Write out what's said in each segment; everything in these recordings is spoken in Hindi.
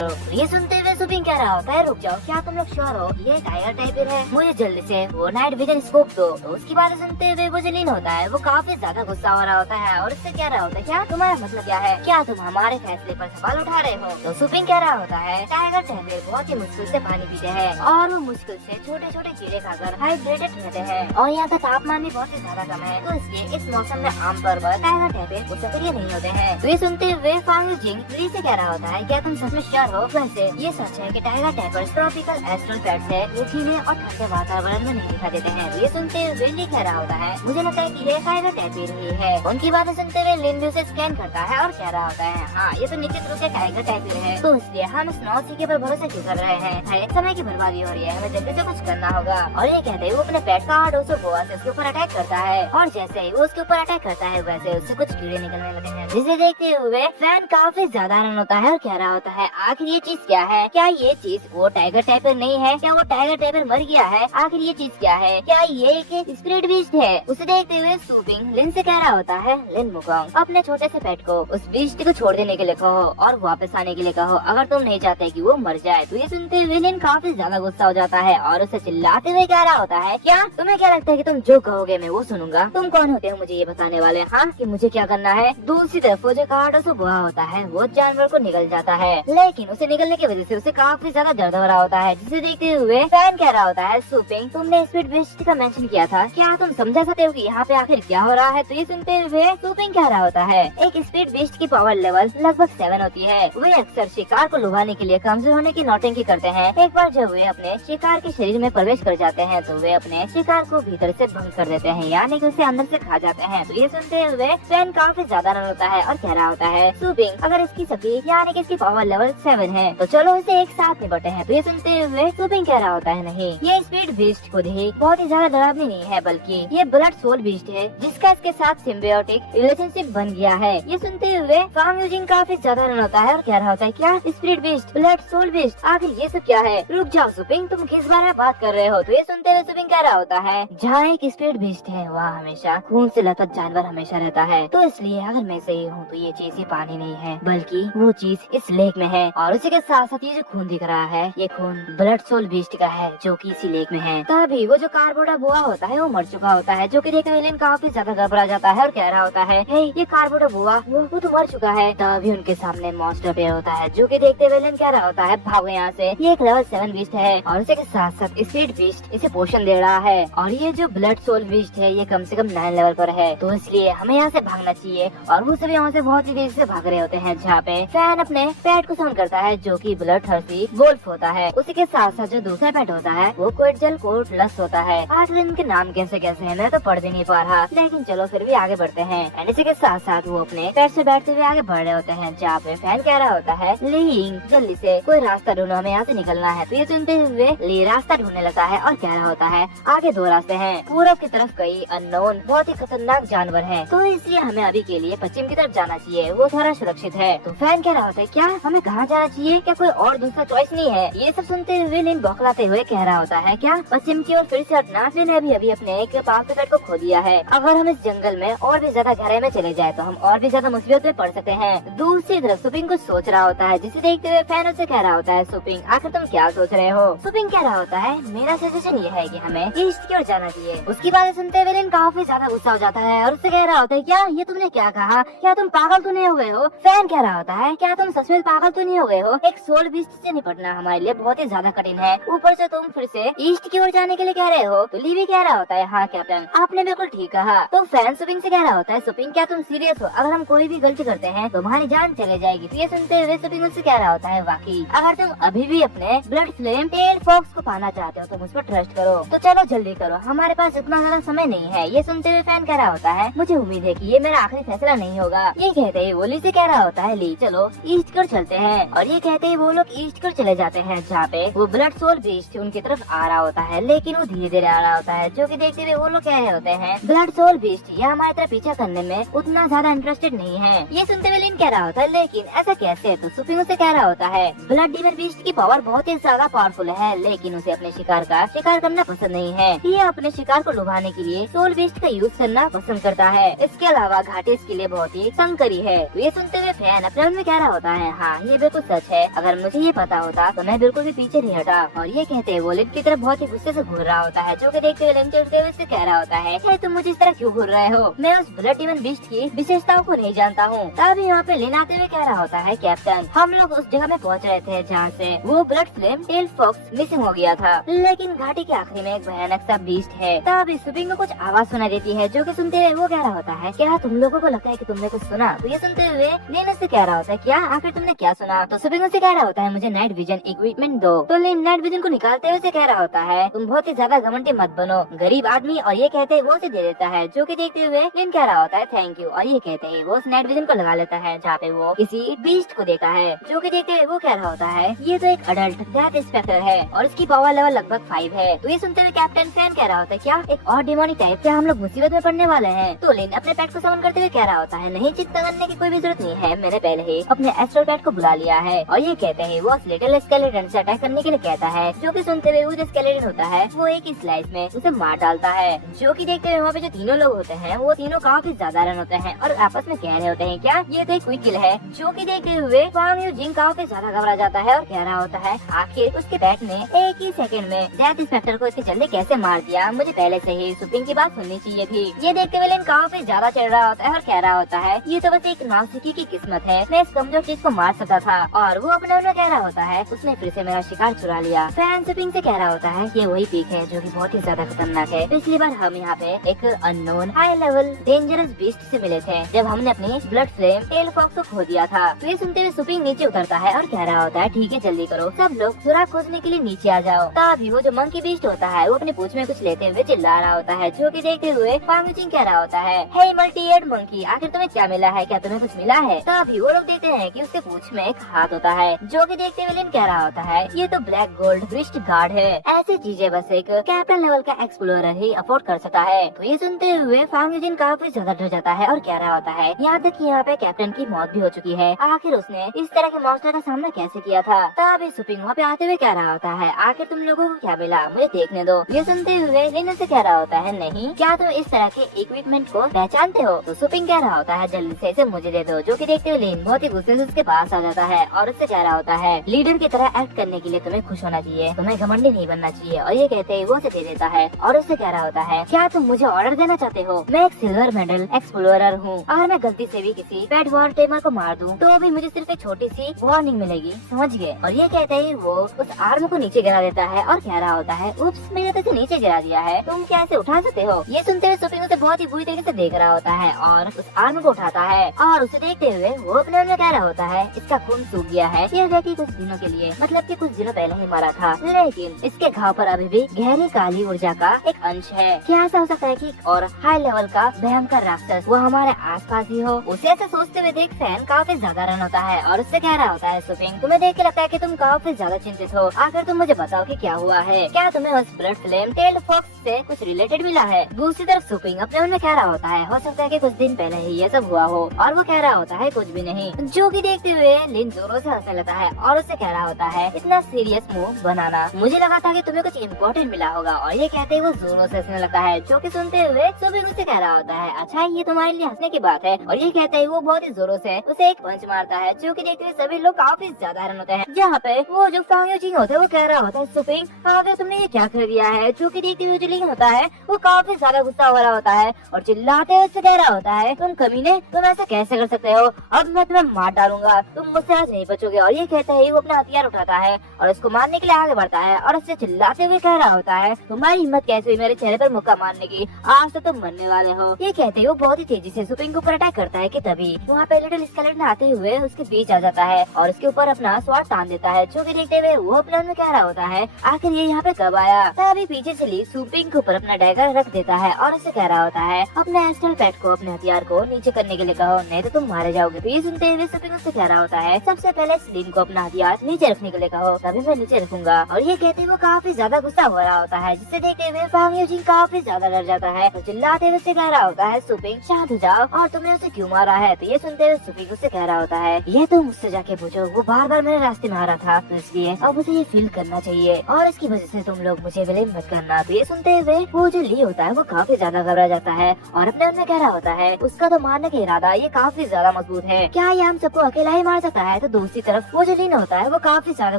तो ये सुनते हुए सुपिंग कह रहा होता है, रुक जाओ, क्या तुम लोग श्योर हो ये टाइगर टाइपर है? मुझे जल्दी से वो नाइट विजन स्कोप दो। तो उसकी बात सुनते हुए वो जो लीन होता है वो काफी ज्यादा गुस्सा हो रहा होता है और उससे कह रहा होता है, क्या तुम्हारा मतलब क्या है? क्या तुम हमारे फैसले पर सवाल उठा रहे हो? तो सुपिंग कह रहा होता है, टाइगर टाइपर बहुत ही मुश्किल से पानी पीते हैं और वो मुश्किल से छोटे छोटे कीड़े खाकर हाइड्रेटेड रहते हैं और यहाँ का तापमान भी बहुत ही ज्यादा कम है, तो इसलिए इस मौसम में आमतौर पर टाइगर टाइपर वो सक्रिय नहीं होते हैं। तो ये सुनते हुए फांग जिंग ली से कह रहा होता है, क्या तुम सच में श्योर हो? वैसे ये सच है कि टाइगर टाइपर ट्रॉपिकल एस्ट्रल पेट्स है, वो ठंडे और ठंडे वातावरण में नहीं दिखा देते हैं। ये सुनते हुए ली कह रहा होता है, मुझे लगता है कि ये टाइगर टाइपर ही है। उनकी बातें सुनते हुए लिन भी उसे स्कैन करता है और कह रहा होता है, हाँ ये तो निश्चित रूप से टाइगर टाइपर है, तो इसलिए हम इस नौसिखे पर भरोसा क्यों कर रहे हैं? समय की बर्बादी हो रही है, हमें जल्दी से कुछ करना होगा। और ये कहते हुए वो अपने पेट का डोसो बोआ से उसके ऊपर अटैक करता है और जैसे ही वो उसके ऊपर अटैक करता है वैसे उससे कुछ कीड़े निकलने लगे हैं, जिसे देखते हुए फैन काफी ज्यादा आनंद होता है और कह रहा होता है, आखिर ये चीज क्या है? क्या ये चीज वो टाइगर टाइपर नहीं है? क्या वो टाइगर टाइपर मर गया है? आखिर ये चीज क्या है? क्या ये एक स्पिरिट बीस्ट है? उसे देखते हुए सुपिंग लिन से कह रहा होता है, लिन मुकोंग अपने छोटे से पेट को उस बीस्ट को छोड़ देने के लिए कहो और वापस आने के लिए कहो, अगर तुम नहीं चाहते कि वो मर जाए। तो ये सुनते हुए लिन काफी ज्यादा गुस्सा हो जाता है और उसे चिल्लाते हुए कह रहा होता है, क्या तुम्हें क्या लगता है कि तुम जो कहोगे मैं वो सुनूंगा? तुम कौन होते हो मुझे ये बताने वाले? हाँ कि मुझे क्या करना है? दूसरी तरफ वो जो कार्डोसो बोआ होता है वो जानवर को निकल जाता है, लेकिन उसे निकलने की वजह से उसे काफी ज्यादा दर्द हो रहा होता है, जिसे देखते हुए फैन कह रहा होता है, सुपिंग तुमने स्पीड बीस्ट का मेंशन किया था, क्या तुम समझा सकते हो कि यहाँ पे आखिर क्या हो रहा है? तो ये सुनते हुए सुपिंग कह रहा होता है, एक स्पीड बीस्ट की पावर लेवल लगभग 7 होती है। वे अक्सर शिकार को लुभाने के लिए कमजोर होने की नौटंकी करते हैं। एक बार जब वे अपने शिकार के शरीर में प्रवेश कर जाते हैं तो वे अपने शिकार को भीतर से भंग कर देते हैं, यानी कि उसे अंदर से खा जाते हैं। तो ये सुनते हुए फैन काफी ज्यादा आनंद होता है और कह रहा होता है, सुपिंग अगर इसकी शक्ति यानी कि इसकी पावर लेवल 7 है तो चलो इसे एक साथ निपटते हैं। तो ये सुनते हुए सुपिंग कह रहा होता है, नहीं ये स्पीड बीस्ट खुद ही बहुत ही ज्यादा डरावनी नहीं है, बल्कि ये ब्लड सोल बीस्ट है जिसका इसके साथ सिम्बियोटिक रिलेशनशिप बन गया है। ये सुनते हुए फांग यूजिंग काफी ज्यादा आनंद होता है और कह रहा होता है, क्या speed beast blood soul beast, आखिर ये सब क्या है? रुक जाओ सुपिंग, तुम किस बारे में बात कर रहे हो? तो ये सुनते हुए सुपिंग कह रहा होता है, जहाँ एक स्पीड बीस्ट है वहाँ हमेशा खून से लथपथ जानवर हमेशा रहता है, तो इसलिए अगर मैं सही हूँ तो ये चीज ही पानी नहीं है बल्कि वो चीज इस लेक में है। और उसी के साथ साथ ये जो खून दिख रहा है ये खून ब्लड सोल बीस्ट का है जो कि इसी लेक में है। तभी वो जो कार्बोडा बोआ होता है वो मर चुका होता है, जो कि देखने में लिन काफी ज्यादा घबरा जाता है और कह रहा होता है, हे ये कार्बोडा बोआ वो तो मर चुका है। तभी उनके सामने मॉन्स्टर पेयर होता है, जो कि देखते हुए लिन कह रहा होता है, भागो यहाँ से, ये एक लेवल 7 बीस्ट है और उसी के साथ साथ स्पीड बीस्ट इसे पोषण दे रहा है और ये जो ब्लड सोल बीस्ट है ये कम से कम 9 लेवल पर है, तो इसलिए हमें यहाँ से भागना चाहिए। और वो सभी यहाँ से बहुत ही तेजी से भाग रहे होते हैं, जहाँ पे फैन अपने पेट को समन करता है जो कि ब्लड थर्सी वोल्फ होता है। उसी के साथ साथ जो दूसरा पेट होता है वो क्वेटजल कोटलस होता है। आखिर इनके नाम कैसे कैसे हैं मैं तो पढ़ भी नहीं पा रहा, लेकिन चलो फिर भी आगे बढ़ते हैं। एंड इसी के साथ साथ वो अपने पेट से बैठते हुए आगे बढ़ रहे होते हैं, जहाँ पे फैन कह रहा होता है, ली जल्दी से कोई रास्ता ढूंढो, हमें यहाँ से निकलना है। तो ये सुनते हुए ली रास्ता ढूंढने लगता है और कह रहा होता है, आगे 2 रास्ते हैं, पूर्व की तरफ कई अननोन बहुत ही खतरनाक जानवर हैं, तो इसलिए हमें अभी के लिए पश्चिम की तरफ जाना चाहिए, वो थोड़ा सुरक्षित है। तो फैन कह रहा होता है, क्या हमें कहाँ जाना चाहिए? क्या कोई और दूसरा चॉइस नहीं है? ये सब सुनते हुए लिन बौखलाते हुए कह रहा होता है, क्या पश्चिम की ओर फिर से हटना? लिन अभी अभी अपने एक पालतू पेट को खो दिया है, अगर हम इस जंगल में और भी ज्यादा गहराई में चले जाए तो हम और भी ज्यादा मुसीबत में पड़ सकते हैं। दूसरी तरफ सुपिंग कुछ सोच रहा होता है, जिसे देखते हुए फैन उसे कह रहा होता है, सुपिंग आखिर तुम क्या सोच रहे हो? सुपिंग कह रहा होता है, मेरा सजेशन ये है कि हमें ईस्ट की ओर जाना चाहिए। उसकी बातें सुनते हुए लिन काफी ज्यादा गुस्सा हो जाता है और उससे कह रहा होता है, क्या ये तुमने क्या कहा? क्या तुम पागल तो नहीं हो गए हो? फैन कह रहा होता है, क्या तुम सच में पागल तो नहीं हो गए हो? एक सोल बीस्ट से निपटना हमारे लिए बहुत ही ज्यादा कठिन है, ऊपर से तुम फिर से ईस्ट की ओर जाने के लिए कह रहे हो। तो ली भी कह रहा होता है, हाँ कैप्टन आपने बिल्कुल ठीक कहा। तो फैन सुपिंग से कह रहा होता है, सुपिंग क्या तुम सीरियस हो? अगर हम कोई भी गलती करते हैं तो हमारी जान चले जाएगी। तो ये सुनते हुए सुपिंग उससे कह रहा होता है, वाकई अगर तुम अभी भी अपने ब्लड फ्लेम टेल फॉक्स को पाना चाहते हो तो मुझ पर ट्रस्ट करो, तो चलो जल्दी करो, हमारे पास इतना ज्यादा समय नहीं है। ये सुनते हुए फैन कह रहा होता है, मुझे उम्मीद है कि ये मेरा आखिरी फैसला नहीं होगा। ये कहते ही वो ली से कह रहा होता है, ली चलो ईस्ट की ओर चलते हैं। और ये कहते ही वो लोग ईस्ट की ओर चले जाते हैं, जहाँ पे वो ब्लड सोल बीस्ट उनकी तरफ आ रहा होता है, लेकिन वो धीरे धीरे आ रहा होता है, जो कि देखते हुए वो लोग कह रहे होते हैं, ब्लड सोल बीस्ट ये हमारी तरफ पीछा करने में उतना ज्यादा इंटरेस्टेड नहीं है। ये सुनते हुए लिन कह रहा होता है, लेकिन ऐसा कैसे? तो सुपिंग उसे कह रहा होता है, ब्लड डीमन बीस्ट की पावर बहुत ही ज्यादा पावरफुल है, लेकिन उसे अपने शिकार का शिकार करना पसंद नहीं है। ये अपने शिकार को लुभाने के लिए सोल बीस्ट का यूज करना पसंद करता है। इसके अलावा घाटी इसके लिए बहुत ही ही तंग करी है। तो ये सुनते हुए फैन अपने मन में कह रहा होता है, हाँ ये बिल्कुल सच है, अगर मुझे ये पता होता तो मैं बिल्कुल भी पीछे नहीं हटा। और ये कहते वो लिन की तरफ बहुत ही गुस्से से घूर रहा होता है, जो कि देखते हुए लिन चलते हुए कह रहा होता है, तुम मुझे इस तरह क्यों घूर रहे हो, मैं उस ब्लड डेमन बीस्ट की विशेषताओं को नहीं जानता हूँ। तभी यहाँ पे लिन आते हुए कह रहा होता है, कैप्टन हम लोग उस जगह में पहुँच रहे थे जहाँ से वो blood flame tail fox missing हो गया था, लेकिन घाटी के आखिरी में एक भयानक सा बीस्ट है। तभी सुपिंग को कुछ आवाज सुनाई देती है, जो कि सुनते हुए वो कह रहा होता है, क्या तुम लोगों को लगता है कि तुमने कुछ सुना? तो ये सुनते हुए लिन उससे कह रहा होता है, क्या आखिर तुमने क्या सुना? तो सुपिंग उससे कह रहा होता है, मुझे नाइट विजन इक्विपमेंट दो। तो लिन नाइट विजन को निकालते हुए कह रहा होता है, तुम बहुत ही ज्यादा घमंडी मत बनो, गरीब आदमी। और ये कहते वो उसे दे देता है, जो कि देखते हुए लिन कह रहा होता है, थैंक यू। और ये कहते ही वो उस नाइट विजन को लगा लेता है, जहाँ पे वो किसी बीस्ट को देखा है, जो कि देखते हुए वो कह रहा होता है, ये तो एक अडल्ट डेथ इंस्पेक्टर है और इसकी पावर लेवल लगभग 5 है। तो ये सुनते हुए कैप्टन फैन कह रहा होता है, क्या एक और डेमोनी टाइप, क्या हम लोग मुसीबत में पड़ने वाले हैं? तो लिन अपने पेट को समन करते हुए कह रहा होता है, नहीं चिंता करने की कोई भी जरूरत नहीं है, मैंने पहले ही अपने एस्ट्रल पेट को बुला लिया है। और ये कहते हैं वो उस लिटिल स्केलेटन से अटैक करने के लिए कहता है, जो कि सुनते हुए वो जो स्केलेटन होता है वो एक ही स्लाइस में उसे मार डालता है। जो कि देखते हुए वहाँ पे जो तीनों लोग होते हैं वो तीनों काफी ज्यादा रन होते हैं और आपस में कह रहे होते हैं, क्या ये तो एक क्विक किल है? जो कि देखते हुए वांग यू जिंग काफी ज्यादा घबरा जाता है और कह रहा होता है, आखिर उसके पेट ने एक ही सेकंड में डेथ इंस्पेक्टर को इतनी जल्दी कैसे मार दिया? मुझे पहले से ही सुपिंग की बात सुननी चाहिए थी। ये देखते हुए लिन काफी ज्यादा चिढ़ रहा होता है और कह रहा होता है, ये तो बस एक नौसिखी की किस्मत है, मैं इस कमजोर चीज को मार सकता था। और वो अपने में कह रहा होता है, उसने फिर से मेरा शिकार चुरा लिया। फैन सुपिंग से कह रहा होता है, ये वही पीक है जो कि बहुत ही ज्यादा खतरनाक है। पिछली बार हम यहाँ पे एक unknown high level dangerous beast से मिले थे, जब हमने अपनी ब्लड फ्लेम टेल फॉक्स को खो दिया था। तो ये सुनते हुए सुपिंग नीचे उतरता है और कह रहा होता है, ठीक है जल्दी करो, सब लोग सुराग खोजने के लिए नीचे आ जाओ। तभी वो जो मंकी बीस्ट होता है वो अपने पूंछ में कुछ लेते हुए चिल्ला रहा होता है, जो कि देखते हुए वांग यू कह रहा होता है, हे मल्टी हेड मंकी, आखिर तुम्हें क्या मिला है? क्या तुम्हें कुछ मिला है? तभी वो लोग देखते हैं कि उसके पूंछ में एक हाथ होता है, जो कि देखते हुए लिन कह रहा होता है, ये तो ब्लैक गोल्ड रिस्ट गार्ड है, ऐसी चीजें बस एक कैप्टन लेवल का एक्सप्लोरर ही अफोर्ड कर सकता है। तो ये सुनते हुए वांग यू काफी ज्यादा डर जाता है और कह रहा होता है, यहाँ तक यहाँ पे कैप्टन की मौत भी हो चुकी है, आखिर उसने इस तरह के मॉन्स्टर का सामना कैसे किया था? तभी सुपिंग वहाँ पे आते हुए कह रहा होता है, आखिर तुम लोगों को क्या मिला, मुझे देखने दो। ये सुनते हुए लिन से कह रहा होता है, नहीं, क्या तुम इस तरह के इक्विपमेंट को पहचानते हो? तो सुपिंग कह रहा होता है, जल्दी से इसे मुझे दे दो। जो कि देखते हुए लिन बहुत ही गुस्से से उसके पास आ जाता है और उससे कह रहा होता है, लीडर की तरह एक्ट करने के लिए तुम्हें खुश होना चाहिए, तुम्हें घमंडी नहीं बनना चाहिए। और ये कहते ही वो उसे दे देता है और उससे कह रहा होता है, क्या तुम मुझे ऑर्डर देना चाहते हो? मैं एक सिल्वर मेडल एक्सप्लोरर हूँ, अगर मैं गलती से भी किसी पेट वॉर टेमर को मार दूँ तो भी मुझे सिर्फ एक छोटी सी वार्निंग मिलेगी, समझ गए? और ये कहते ही वो उस आर्म को नीचे गिरा देता है और कह रहा होता है, उप्स, मैंने तो इसे नीचे गिरा दिया है, तुम क्या इसे उठा सकते हो? ये सुनते हुए सुपिंग उसे बहुत ही बुरी तरीके से देख रहा होता है और उस आर्म को उठाता है और उसे देखते हुए वो अपने मन में कह रहा होता है, इसका खून सूख गया है, ये व्यक्ति कुछ दिनों के लिए, मतलब कि कुछ दिनों पहले ही मरा था, लेकिन इसके घाव पर अभी भी गहरी काली ऊर्जा का एक अंश है। क्या ऐसा हो सकता है कि और हाई लेवल का भयंकर राक्षस वो हमारे आसपास ही हो? उसे ऐसा सोचते हुए देख फैन काफी ज्यादा रन होता है और उससे कह रहा होता है, सुपिंग, तुम्हें देख के लगता है कि तुम काफी ज्यादा चिंतित हो, आखिर तुम मुझे बताओ कि क्या हुआ है? क्या तुम्हें उस ब्लड फ्लेम टेल फॉक्स से कुछ रिलेटेड मिला है? दूसरी तरफ सुपिंग अपने मन में कह रहा होता है, हो सकता है कि कुछ दिन पहले ही ये सब हुआ हो, और वो कह रहा होता है, कुछ भी नहीं। जो कि देखते हुए लिन जोरों से हंसने लगता है और उससे कह रहा होता है, इतना सीरियस मूव बनाना, मुझे लगा था कि तुम्हें कुछ इम्पोर्टेंट मिला होगा। और ये कहते ही वो जोरों से हंसने लगता है, जो कि सुनते हुए सुपिंग उससे कह रहा होता है, अच्छा ये तुम्हारे लिए हंसने की बात है? और ये कहते ही वो बहुत ही जोरों से उसे एक पंच मारता है, जो कि देखते हुए सभी लोग काफी ज्यादा रन होते हैं। जहाँ पे वो जो वांग यू होते हैं वो कह रहा होता है, सुपिंग, आगे तुमने ये क्या कर दिया है? जो कि देखते हुए जो लिन होता है वो काफी ज्यादा गुस्सा हो रहा होता है और चिल्लाते हुए उससे कह रहा होता है, तुम कमीने, तुम ऐसा कैसे कर सकते हो? अब मैं तुम्हें मार डालूंगा, तुम मुझसे आज नहीं बचोगे। और ये कहते ही वो अपना हथियार उठाता है और उसको मारने के लिए आगे बढ़ता है और उससे चिल्लाते हुए कह रहा होता है, तुम्हारी हिम्मत कैसे हुई मेरे चेहरे पर मुक्का मारने की? आज तो तुम मरने वाले हो। ये कहते ही वो बहुत ही तेजी से सुपिंग को ऊपर अटैक करता है कि तभी वहाँ पे लिटिल स्केलेटन आते हुए उसके बीच आ जाता है और उसके ऊपर अपना स्वाद तान देता है। जो कि देखते हुए वो अपने मन में कह रहा होता है, आखिर ये यहाँ पे कब आया? तभी पीछे चली सुपिंग के ऊपर अपना डैगर रख देता है और उसे कह रहा होता है, अपने एस्ट्रल पेट को अपने हथियार को नीचे करने के लिए कहो, नहीं तो तुम मारे जाओगे। तो ये सुनते हुए सुपिंग उससे कह रहा होता है, सबसे पहले लिन को अपना हथियार नीचे रखने के लिए कहो, तभी मैं नीचे रखूंगा। और ये कहते हुए वो काफी ज्यादा गुस्सा हो रहा होता है, जिसे देखते हुए वांग यू काफी ज्यादा डर जाता है और चिल्लाते हुए कह रहा होता है, सुपिंग शांत हो जाओ, और तुमने उसे क्यों मारा है? तो ये सुनते हुए सुपिंग उससे कह रहा होता है, ये तो मुझसे जाके पूछो, वो बार बार मेरे रास्ते में आ रहा था, तो इसलिए अब मुझे ये फील करना चाहिए और इसकी वजह से तुम लोग मुझे ब्लेम मत करना। तो ये सुनते हुए वो जो ली होता है वो काफी ज्यादा घबरा जाता है और अपने मन में कह रहा होता है, उसका तो मारने के का इरादा ये काफी ज्यादा मजबूत है। क्या ये हम सबको अकेला ही मार सकता है? तो दूसरी तरफ वो जो लिन होता है वो काफी ज्यादा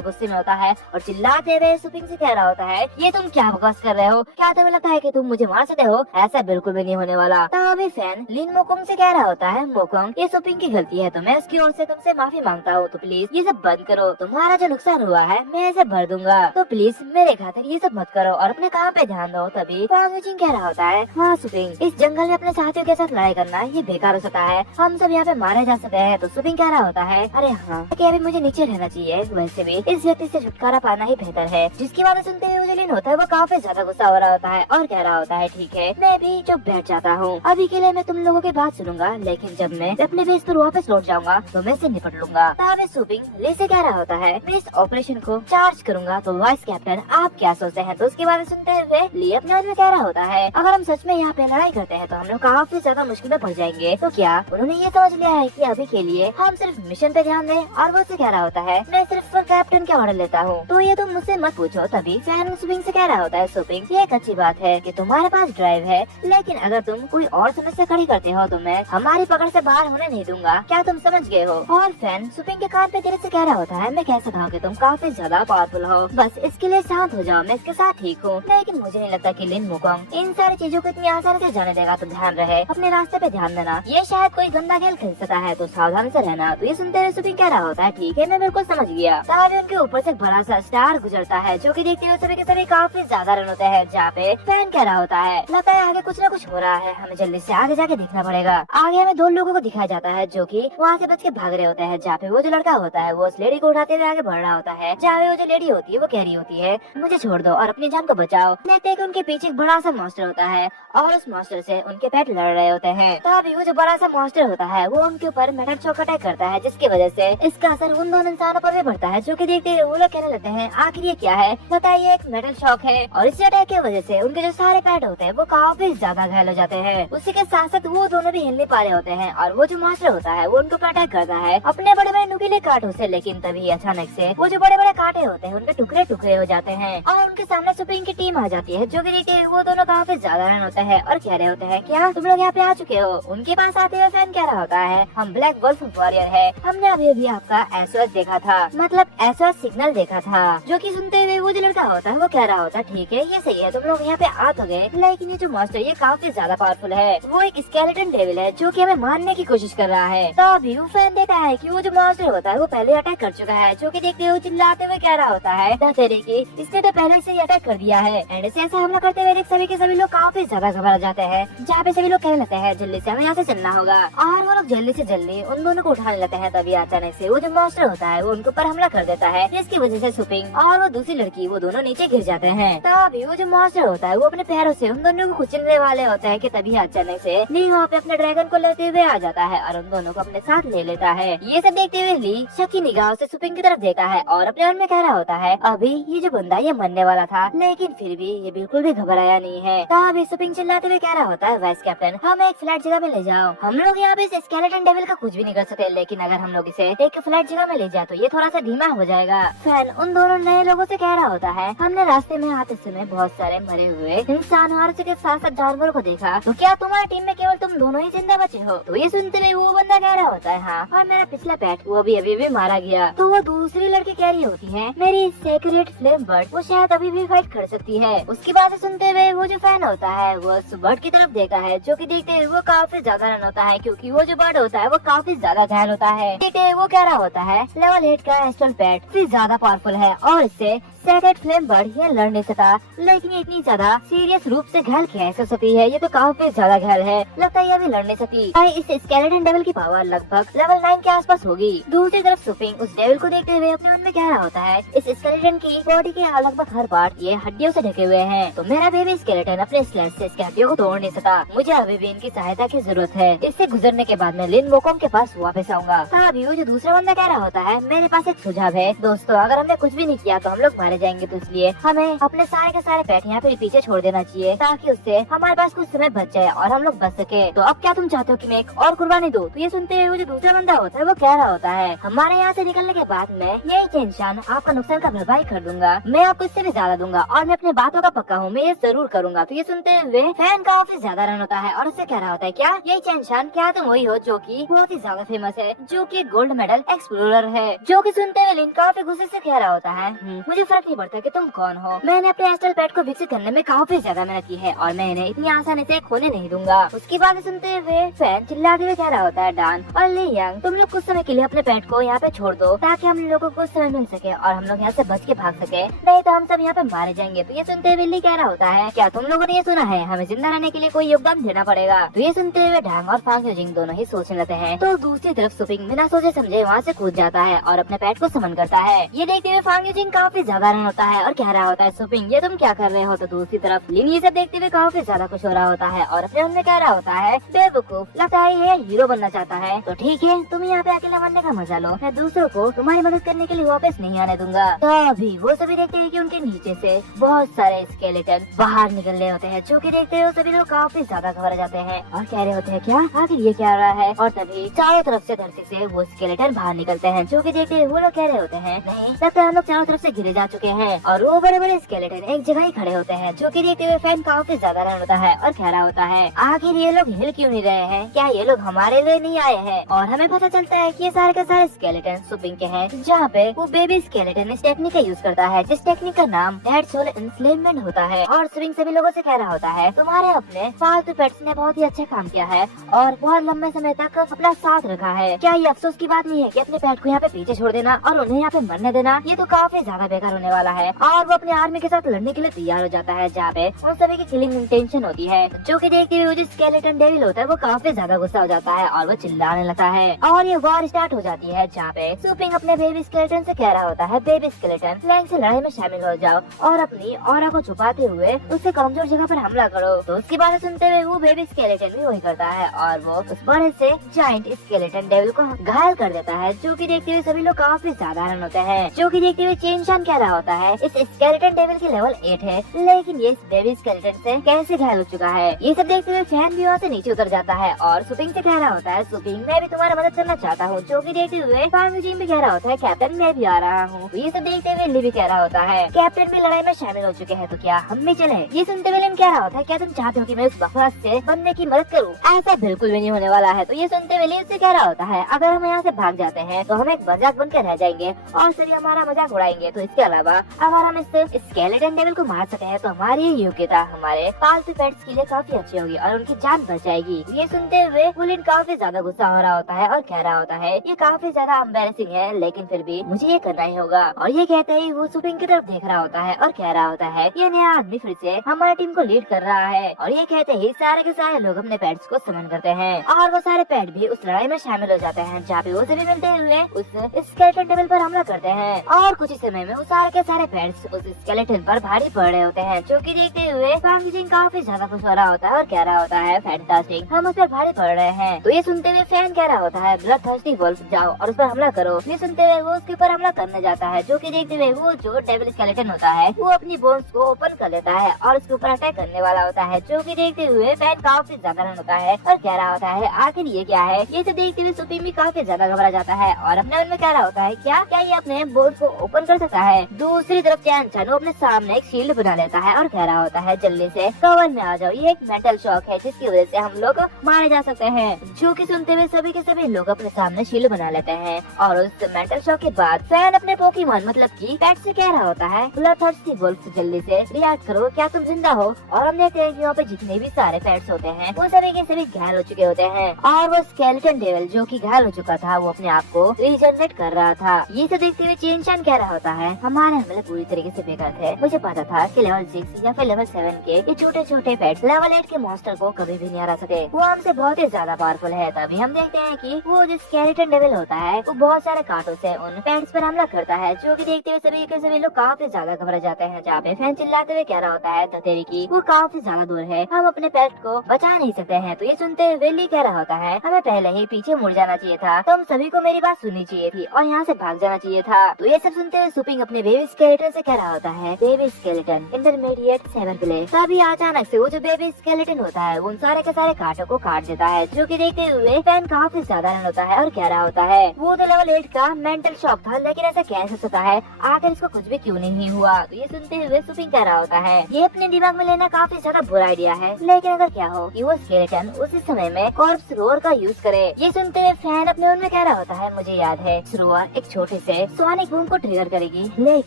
गुस्से में होता है और चिल्लाते हुए सुपिंग से कह रहा होता है, ये तुम क्या बकवास कर रहे हो? क्या तुम्हें लगता है कि तुम मुझे मार सकते हो? ऐसा बिल्कुल भी नहीं होने वाला। तभी फैन लिन मोकोंग से कह रहा होता है, मोकोंग ये सुपिंग की गलती है, तो मैं उसकी ओर से तुमसे माफी मांगता हूँ, तो प्लीज ये सब बंद करो। तुम्हारा जो नुकसान हुआ है मैं इसे भर दूंगा, तो प्लीज मेरे खातिर ये सब मत करो और अपने काम पे ध्यान दो। तभी वांग यूजिन कह रहा होता है, हाँ सुपिंग, इस जंगल में अपने साथियों के साथ लड़ाई करना ये बेकार हो सकता है, हम सब यहाँ पे मारे जा सकते हैं। तो सुपिंग कह रहा होता है, अरे हाँ क्या अभी मुझे नीचे रहना चाहिए, वैसे भी इस व्यक्ति से छुटकारा पाना ही बेहतर है। जिसकी बात सुनते हुए जो लिन होता है वो काफी ज्यादा गुस्सा हो रहा होता है और कह रहा होता है, ठीक है मैं भी चुप बैठ जाता हूँ, अभी के लिए मैं तुम लोगों की बात सुनूंगा, लेकिन जब मैं अपने बेस पर वापस लौट जाऊंगा तो मैं इससे निपट लूंगा। तभी सुपिंग ले से कह रहा होता है, मैं इस ऑपरेशन को चार्ज करूंगा। तो वाइस कैप्टन आप क्या सोचते हैं? तो उसके बारे में सुनते हुए ली अपने मन में कह रहा होता है, अगर हम सच में यहाँ पे लड़ाई करते हैं तो हम लोग काफी ज्यादा मुश्किल में पड़ जाएंगे। तो क्या उन्होंने ये समझ लिया है कि अभी के लिए हम सिर्फ मिशन पे ध्यान दें? और वो से कह रहा होता है, मैं सिर्फ कैप्टन का ऑर्डर लेता हूँ, तो ये तुम मुझसे मत पूछो। तभी फैन सुपिंग से कह रहा होता है, सुपिंग ये एक अच्छी बात है कि तुम्हारे पास ड्राइव है, लेकिन अगर तुम कोई और समस्या खड़ी करते हो तो मैं हमारी पकड़ से बाहर होने नहीं दूंगा, क्या तुम समझ गए हो? और फैन सुपिंग के कान पे धीरे से कह रहा होता है, मैं कह सकता हूँ कि तुम काफी ज्यादा पावरफुल हो, बस इसके लिए शांत हो जाओ, मैं इसके साथ ठीक हूँ, लेकिन मुझे नहीं लगता कि लिन मोकोंग इन सारी चीजों को इतनी आसानी से जाने देगा। तो ध्यान रहे, अपने रास्ते पे ध्यान देना, ये शायद कोई गंदा खेल खेल सकता है, तो सावधान से रहना। तो ये सुनते हुए सुपिंग कह रहा होता है, ठीक है मैं बिल्कुल समझ गया। तभी उनके ऊपर से एक बड़ा सा स्टार गुजरता है, जो कि देखते हुए सभी के सभी काफी ज्यादा रन होते हैं। जहाँ पे फैन कह रहा होता है, लगता है आगे कुछ न कुछ हो रहा है, हमें जल्दी से आगे जाके देखना पड़ेगा। आगे हमें दो लोगों को दिखाया जाता है जो कि वहाँ से बच के भाग रहे होते हैं। जहाँ पे वो जो लड़का होता है वो उस लेडी को उठाते हुए आगे बढ़ रहा होता है। जहाँ पे वो जो लेडी होती है वो कह रही होती है, मुझे छोड़ दो और अपनी जान को बचाओ। देखते हैं कि उनके पीछे एक बड़ा सा मॉन्स्टर होता है और उस मॉन्स्टर से उनके पेट लड़ रहे होते हैं। तभी वो जो बड़ा सा मॉन्स्टर होता है वो उनके ऊपर मेटल शॉक अटैक करता है, जिसकी वजह से इसका असर उन दोनों इंसानों पर भी बढ़ता है, जो कि देखते हुए वो लोग कहने लगते हैं, आखिर ये क्या है? बताइए, एक मेटल शॉक है और इस अटैक की वजह से उनके जो सारे पेट होते हैं वो काफी ज्यादा घायल हो जाते हैं। उसी के साथ साथ वो दोनों भी हिल नहीं पा रहे होते हैं और वो जो मॉन्स्टर होता है वो उनको अटैक करता है अपने बड़े बड़े नुकीले कांटों से। लेकिन तभी अचानक से वो जो बड़े बड़े कांटे होते हैं उनके टुकड़े टुकड़े हो जाते हैं और उनके सामने सुपिंग की टीम आ जाती है, जो कि देखते हैं वो दोनों काफी ज्यादा रन होते हैं और कह रहे होते हैं, क्या तुम लोग यहाँ पे आ चुके हो? उनके पास आते हुए फैन कह रहा होता है, हम ब्लैक वुल्फ वॉरियर है, हमने अभी अभी आपका SOS देखा था, मतलब SOS सिग्नल देखा था। जो कि सुनते हुए वो जो लड़का होता है वो कह रहा होता है, ठीक है ये सही है, तुम लोग यहाँ पे आ तो गए, लेकिन ये जो मॉन्स्टर ये काफी ज्यादा पावरफुल है, वो एक स्केलेटन डेविल है जो कि हमें मारने की कोशिश कर रहा है। तभी वो फैन देखता है कि वो जो मॉन्स्टर होता है वो पहले अटैक कर चुका है, जो कि देखते हुए चिल्लाते हुए कह रहा होता है, तेरे की इसने तो पहले से ही अटैक कर दिया है। एंड से ऐसा हमला करते हुए सभी के सभी लोग काफी ज्यादा घबरा जाते हैं, जहाँ पे सभी लोग कहने लगते हैं, जल्दी से हमें यहाँ से चलना होगा और वो लोग जल्दी से जल्दी उन दोनों को उठाने लगते हैं। तभी अचानक से वो जो मॉन्स्टर होता है वो उनके ऊपर हमला कर देता है, जिसकी वजह से सुपिंग और वो दूसरी लड़की वो दोनों नीचे गिर जाते हैं। तभी वो जो मॉन्स्टर होता है वो अपने पैरों से उन दोनों को कुचलने वाले होते हैं कि तभी अचानक से ली वहाँ पे अपने ड्रैगन को लेते हुए आ जाता है और उन दोनों को अपने साथ ले लेता है। ये सब देखते हुए ली शक की निगाहों से सुपिंग की तरफ देखता है और अपने मन में कह रहा होता है, अभी ये जो बंदा ये मरने वाला था, लेकिन फिर भी ये बिल्कुल भी घबराया नहीं है। तभी सुपिंग चिल्लाते हुए कह रहा होता है, वाइस कैप्टन हमें एक फ्लैट जगह में ले जाओ, हम लोग यहाँ पे इस स्केलेटन डेविल का कुछ भी नहीं कर सकते, लेकिन अगर हम लोग इसे एक फ्लैट जगह में ले जाए तो ये थोड़ा सा धीमा हो जाएगा। फैन उन दोनों नए लोगों से कह रहा होता है, हमने रास्ते में आते समय बहुत सारे मरे हुए इंसान और उसके साथ साथ जानवरों को देखा, तो क्या तुम्हारी टीम में केवल तुम दोनों ही जिंदा बचे हो? तो ये सुनते हुए वो बंदा कह रहा होता है, हाँ, और मेरा पिछला पेट वो भी अभी भी मारा गया। तो वो दूसरी लड़की कह रही होती है, मेरी सेक्रेट फ्लेम बर्ड वो शायद अभी भी फाइट कर सकती है। उसकी बात सुनते हुए वो जो फैन होता है वो उस बर्ड की तरफ देखता है, जो कि देखते हुए वो काफी ज्यादा रन होता है, क्योंकि वो जो बर्ड होता है वो काफी ज्यादा घायल होता है। देखते हुए वो कह रहा होता है, लेवल 8 का एस्ट्रल पेट काफी ज्यादा पावरफुल है और इससे सेक्रेट फ्लेम बर्ड ये लड़ नहीं सकता, लेकिन ये इतनी ज्यादा सीरियस रूप से घायल कैसे सकती है? ये तो काफी ज्यादा घायल है, लगता है ये भी लड़ नहीं सकती। इस स्केलेटन डेविल की पावर लगभग लेवल 9 के आसपास होगी। दूसरी तरफ सुपिंग उस डेविल को देखते हुए अपने मन में कह रहा होता है, इस स्केलेटन की बॉडी के लगभग हर पार्ट ये हड्डियों से ढके हुए हैं, तो मेरा बेबी स्केलेटन अपने स्लेट से इसकी हड्डियों को तोड़ नहीं सकता, मुझे अभी भी इनकी सहायता की जरूरत है। इससे गुजरने के बाद मैं लिन मोकोंग के पास वापस आऊंगा। तभी वो जो दूसरा बंदा कह रहा होता है, मेरे पास एक सुझाव है दोस्तों, अगर हमने कुछ भी नहीं किया तो हम लोग मारे जाएंगे, तो इसलिए हमें अपने सारे के सारे पेट यहाँ पे पीछे छोड़ देना चाहिए ताकि उससे हमारे पास कुछ समय बच जाए और हम लोग बच सके। तो अब क्या तुम चाहते हो कि मैं एक और कुर्बानी दूं? तो ये सुनते हुए वो जो दूसरा बंदा होता है वो कह रहा होता है, हमारे यहाँ से निकलने के बाद मैं यही टेंशन आपका नुकसान का भरपाई कर दूंगा, मैं आपको इससे भी ज्यादा दूंगा और मैं अपने बातों का पक्का हूँ, मैं ये जरूर करूंगा। तो ये सुनते हुए फैन काफी ज्यादा रन होता है और उससे कह रहा होता है, क्या यही टेंशन, क्या तुम वही हो जो की बहुत ही ज्यादा फेमस है, जो की गोल्ड मेडल एक्सप्लोरर है? जो की सुनते हुए लिन काफी गुस्से से कह रहा होता है, मुझे फर्क नहीं पड़ता कि तुम कौन हो, मैंने अपने एस्ट्रल पैड को विकसित करने में काफी ज्यादा मेहनत की है और मैं इन्हें इतनी आसानी से खोने नहीं दूंगा। उसकी बात सुनते हुए फैन चिल्लाते हुए कह रहा होता है, डान और ली यंग, तुम लोग कुछ समय के लिए अपने पेट को यहाँ पे छोड़ दो ताकि हम लोगों को कुछ समय मिल सके और हम लोग यहाँ से बच के भाग सके, नहीं तो हम सब यहाँ पे मारे जाएंगे। तो ये सुनते हुए ली कह रहा होता है, क्या तुम लोगों ने ये सुना है, हमें जिंदा रहने के लिए कोई योगदान देना पड़ेगा? तो ये सुनते हुए ढांग और फांग यूजिंग दोनों ही सोचने लगते हैं। तो दूसरी तरफ सुपिंग बिना सोचे समझे वहाँ से कूद जाता है और अपने पेट को समन करता है। ये देखते हुए फांग यूजिंग काफी ज्यादा रन होता है और कह रहा होता है, सुपिंग ये तुम क्या कर रहे हो? तो दूसरी तरफ लिन ये सब देखते हुए काफी ज्यादा खुश हो रहा होता है और अपने मन में कह रहा होता है, बेवकूफ, लगता है ये हीरो बनना चाहता है, तो ठीक है तुम यहाँ पे अकेला मरने का मजा लो, मैं दूसरों को तुम्हारी मदद करने के लिए वापस नहीं आने दूंगा। तभी वो सभी देखते हैं कि उनके नीचे से बहुत सारे स्केलेटन बाहर निकल रहे होते हैं, जो कि देखते हुए सभी लोग काफी ज्यादा घबरा जाते हैं और कह रहे होते हैं, क्या आखिर ये क्या हो रहा है? और तभी चारों तरफ से धरती से वो स्केलेटन बाहर निकलते हैं, जो कि देखते हुए वो लोग कह रहे होते हैं, नहीं लगता है हम लोग चारों तरफ से घिरे जा चुके हैं। और वो बड़े बड़े स्केलेटन एक जगह ही खड़े होते हैं, जो कि देखते हुए फैन काफी ज्यादा रन होता है और कह रहा होता है, आखिर ये लोग हिल क्यों नहीं रहे हैं? क्या ये लोग हमारे लिए नहीं आए हैं? और हमें पता चलता है कि ये सारे के सारे स्केलेटन सुपिंग के हैं, जहाँ पे वो बेबी स्केलेटन इस टेक्निक का यूज करता है, जिस टेक्निक का नाम डेड सोल इंस्लेवमेंट होता है। और सुपिंग सभी लोगों से कह रहा होता है, तुम्हारे अपने फालतू पेट्स ने बहुत ही अच्छा काम किया है और बहुत लंबे समय तक अपना साथ रखा है, क्या ये अफसोस की बात नहीं है कि अपने पेट को यहाँ पे पीछे छोड़ देना और उन्हें यहाँ पे मरने देना? ये तो काफी ज्यादा बेकार होने वाला है। और वो अपने आर्मी के साथ लड़ने के लिए तैयार हो जाता है, जहाँ पे उन सभी की किलिंग इंटेंशन होती है, जो कि देखते हुए जो स्केलेटन डेविल होता है वो काफी ज्यादा गुस्सा हो जाता है और वो चिल्लाने लगता है और ये वॉर स्टार्ट हो जाती है, जहाँ पे सुपिंग अपने बेबी स्केलेटन से कह रहा होता है, बेबी स्केलेटन फ्लैंक से लड़ाई में शामिल हो जाओ और अपनी ऑरा को छुपाते हुए उससे कमजोर जगह पर हमला करो। तो उसकी बात सुनते हुए वो बेबी स्केलेटन भी वही करता है और वो उस बड़े से जायंट स्केलेटन डेविल को घायल कर देता है, जो कि देखते हुए सभी लोग काफी ज्यादा रन होते हैं। जो कि देखते हुए चेन शान कह रहा होता है, इस स्केलेटन डेविल की लेवल 8 है, लेकिन ये इस बेबी स्केलेटन से कैसे घायल हो चुका है? ये सब देखते हुए फैन भी वहाँ से नीचे उतर जाता है और सुपिंग से कह रहा होता है, सुपिंग मैं भी तुम्हारा मदद करना चाहता हूँ। जो कि देखते हुए फांग यूजिंग भी कह रहा होता है, कैप्टन मैं भी आ रहा हूँ। ये सब देखते हुए ली भी कह रहा होता है, कैप्टन भी लड़ाई में शामिल हो चुके हैं, तो क्या हम भी चले? ये सुनते हुए लिन कह रहा होता है, क्या तुम चाहते हो कि मैं उस बकवास से बंदे की मदद करूँ? ऐसा बिल्कुल भी नहीं होने वाला है। तो ये सुनते हुए लिन से कह रहा होता है, अगर हम यहाँ से भाग जाते हैं तो हम एक मजाक बनकर रह जाएंगे और सभी हमारा मजाक उड़ाएंगे, तो इसके अलावा अगर हम इस स्केलेटन डेविल को मार सके हैं तो हमारी योग्यता हमारे पालतू पेट्स के लिए काफी अच्छी होगी और उनकी जान बच जाएगी। ये सुनते हुए लिन काफी ज्यादा गुस्सा हो रहा होता है और कह रहा होता है, ये काफी ज्यादा एम्बैरेसिंग है, लेकिन फिर भी मुझे ये करना ही होगा। और ये कहते ही वो सुपिंग की तरफ देख रहा होता है और कह रहा होता है, ये नया आदमी फिर से हमारी टीम को लीड कर रहा है। और ये कहते ही सारे के सारे लोग अपने पेट्स को समन करते हैं और वो सारे पेट भी उस लड़ाई में शामिल हो जाते हैं, जहाँ पे वो सभी मिलते हुए उस स्केलेटन टेबल पर हमला करते हैं। और कुछ ही समय में वो सारे के सारे पेट्स उस स्केलेटन पर भारी पड़ रहे होते हैं, जो कि देखते हुए फांग यूजिंग काफी ज्यादा खुश हो रहा होता है और कह रहा होता है, फैंटास्टिक, हम उस पर भारी पड़ रहे हैं। तो ये सुनते हुए फैन कह रहा होता है, ब्लड थर्स्टी वुल्फ, जाओ और उस पर हमला करो। ये सुनते हुए वो उसके ऊपर हमला करने जाता है, जो कि देखते हुए वो जो डेविल स्केलेटन होता है वो अपनी बोन्स को ओपन कर लेता है और उसके ऊपर अटैक करने वाला होता है, जो कि देखते हुए फैन काफी ज्यादा रन होता है और कह रहा होता है, आखिर ये क्या है? ये सब देखते हुए सुपी भी काफी ज्यादा घबरा जाता है और अपने मन में कह रहा होता है, क्या क्या ये अपने बोन्स को ओपन कर सकता है? दूसरी तरफ चैन चानू अपने सामने एक शील्ड बना लेता है और कह रहा होता है, जल्दी से कवर में आ जाओ, ये एक मेंटल शॉक है जिसकी वजह से हम लोग मारे जा सकते हैं। जो कि सुनते हुए सभी के सभी लोग अपने सामने शील्ड बना लेते हैं और उस मेंटल शॉक के बाद फैन अपने पोकेमॉन मतलब की पेट से कह रहा होता है, ब्लडथर्स्टी वुल्फ, जल्दी से रिएक्ट करो, क्या तुम जिंदा हो? और हम देखते हैं कि यहाँ पे जितने भी सारे पेट्स होते हैं वो सभी के सभी घायल हो चुके होते हैं और वो स्केलेटन डेविल जो कि घायल हो चुका था वो अपने आप को रीजनरेट कर रहा था। ये सब देखते हुए चेन चान कह रहा होता है, हमारे हमले पूरी तरीके से बेकार थे, मुझे पता था कि लेवल 6 या फिर लेवल 7 के ये छोटे छोटे पेट्स लेवल 8 के मॉन्स्टर को कभी भी नहीं हरा सके, वो हमसे बहुत ही ज्यादा पावरफुल है। तभी हम देखते हैं कि वो जो स्केलेटन डेविल होता है वो बहुत सारे कांटों से उन पेट्स पर हमला करता है, जो कि देखते हुए सभी के सभी लोग काफी ज्यादा घबरा जाते हैं। जहाँ पे फैन चिल्लाते हुए कह रहा होता है, धतेरी की वो काफी ज्यादा दूर है, हम अपने पेट को बचा नहीं सकते हैं। तो ये सुनते हुए वेली कह रहा होता है, हमें पहले ही पीछे मुड़ जाना चाहिए था, तुम सभी को मेरी बात सुननी चाहिए थी और यहाँ से भाग जाना चाहिए था। तो ये सब सुनते हुए सुपिंग अपने बेबी बेबी स्केलेटन से कह रहा होता है बेबी स्केलेटन इंटरमीडिएट 7 प्ले। तभी अचानक से वो जो बेबी स्केलेटन होता है उन सारे के सारे कांटों को काट देता है, जो कि देखते हुए फैन काफी साधारण होता है और कह रहा होता है वो तो लेवल 8 का मेंटल शॉक था, लेकिन ऐसा कैसे हो सकता है, आखिर इसको कुछ भी क्यों नहीं हुआ। तो ये सुनते हुए सुपिंग कह रहा होता है ये अपने दिमाग में लेना काफी ज्यादा बुरा आइडिया है, लेकिन अगर क्या हो कि वो स्केलेटन उसी समय में कॉर्प्स रोअर का यूज करे। ये सुनते हुए फैन अपने मन में कह रहा होता है मुझे याद है रोअर एक छोटे से सोनिक बूम को ट्रिगर करेगी, लेकिन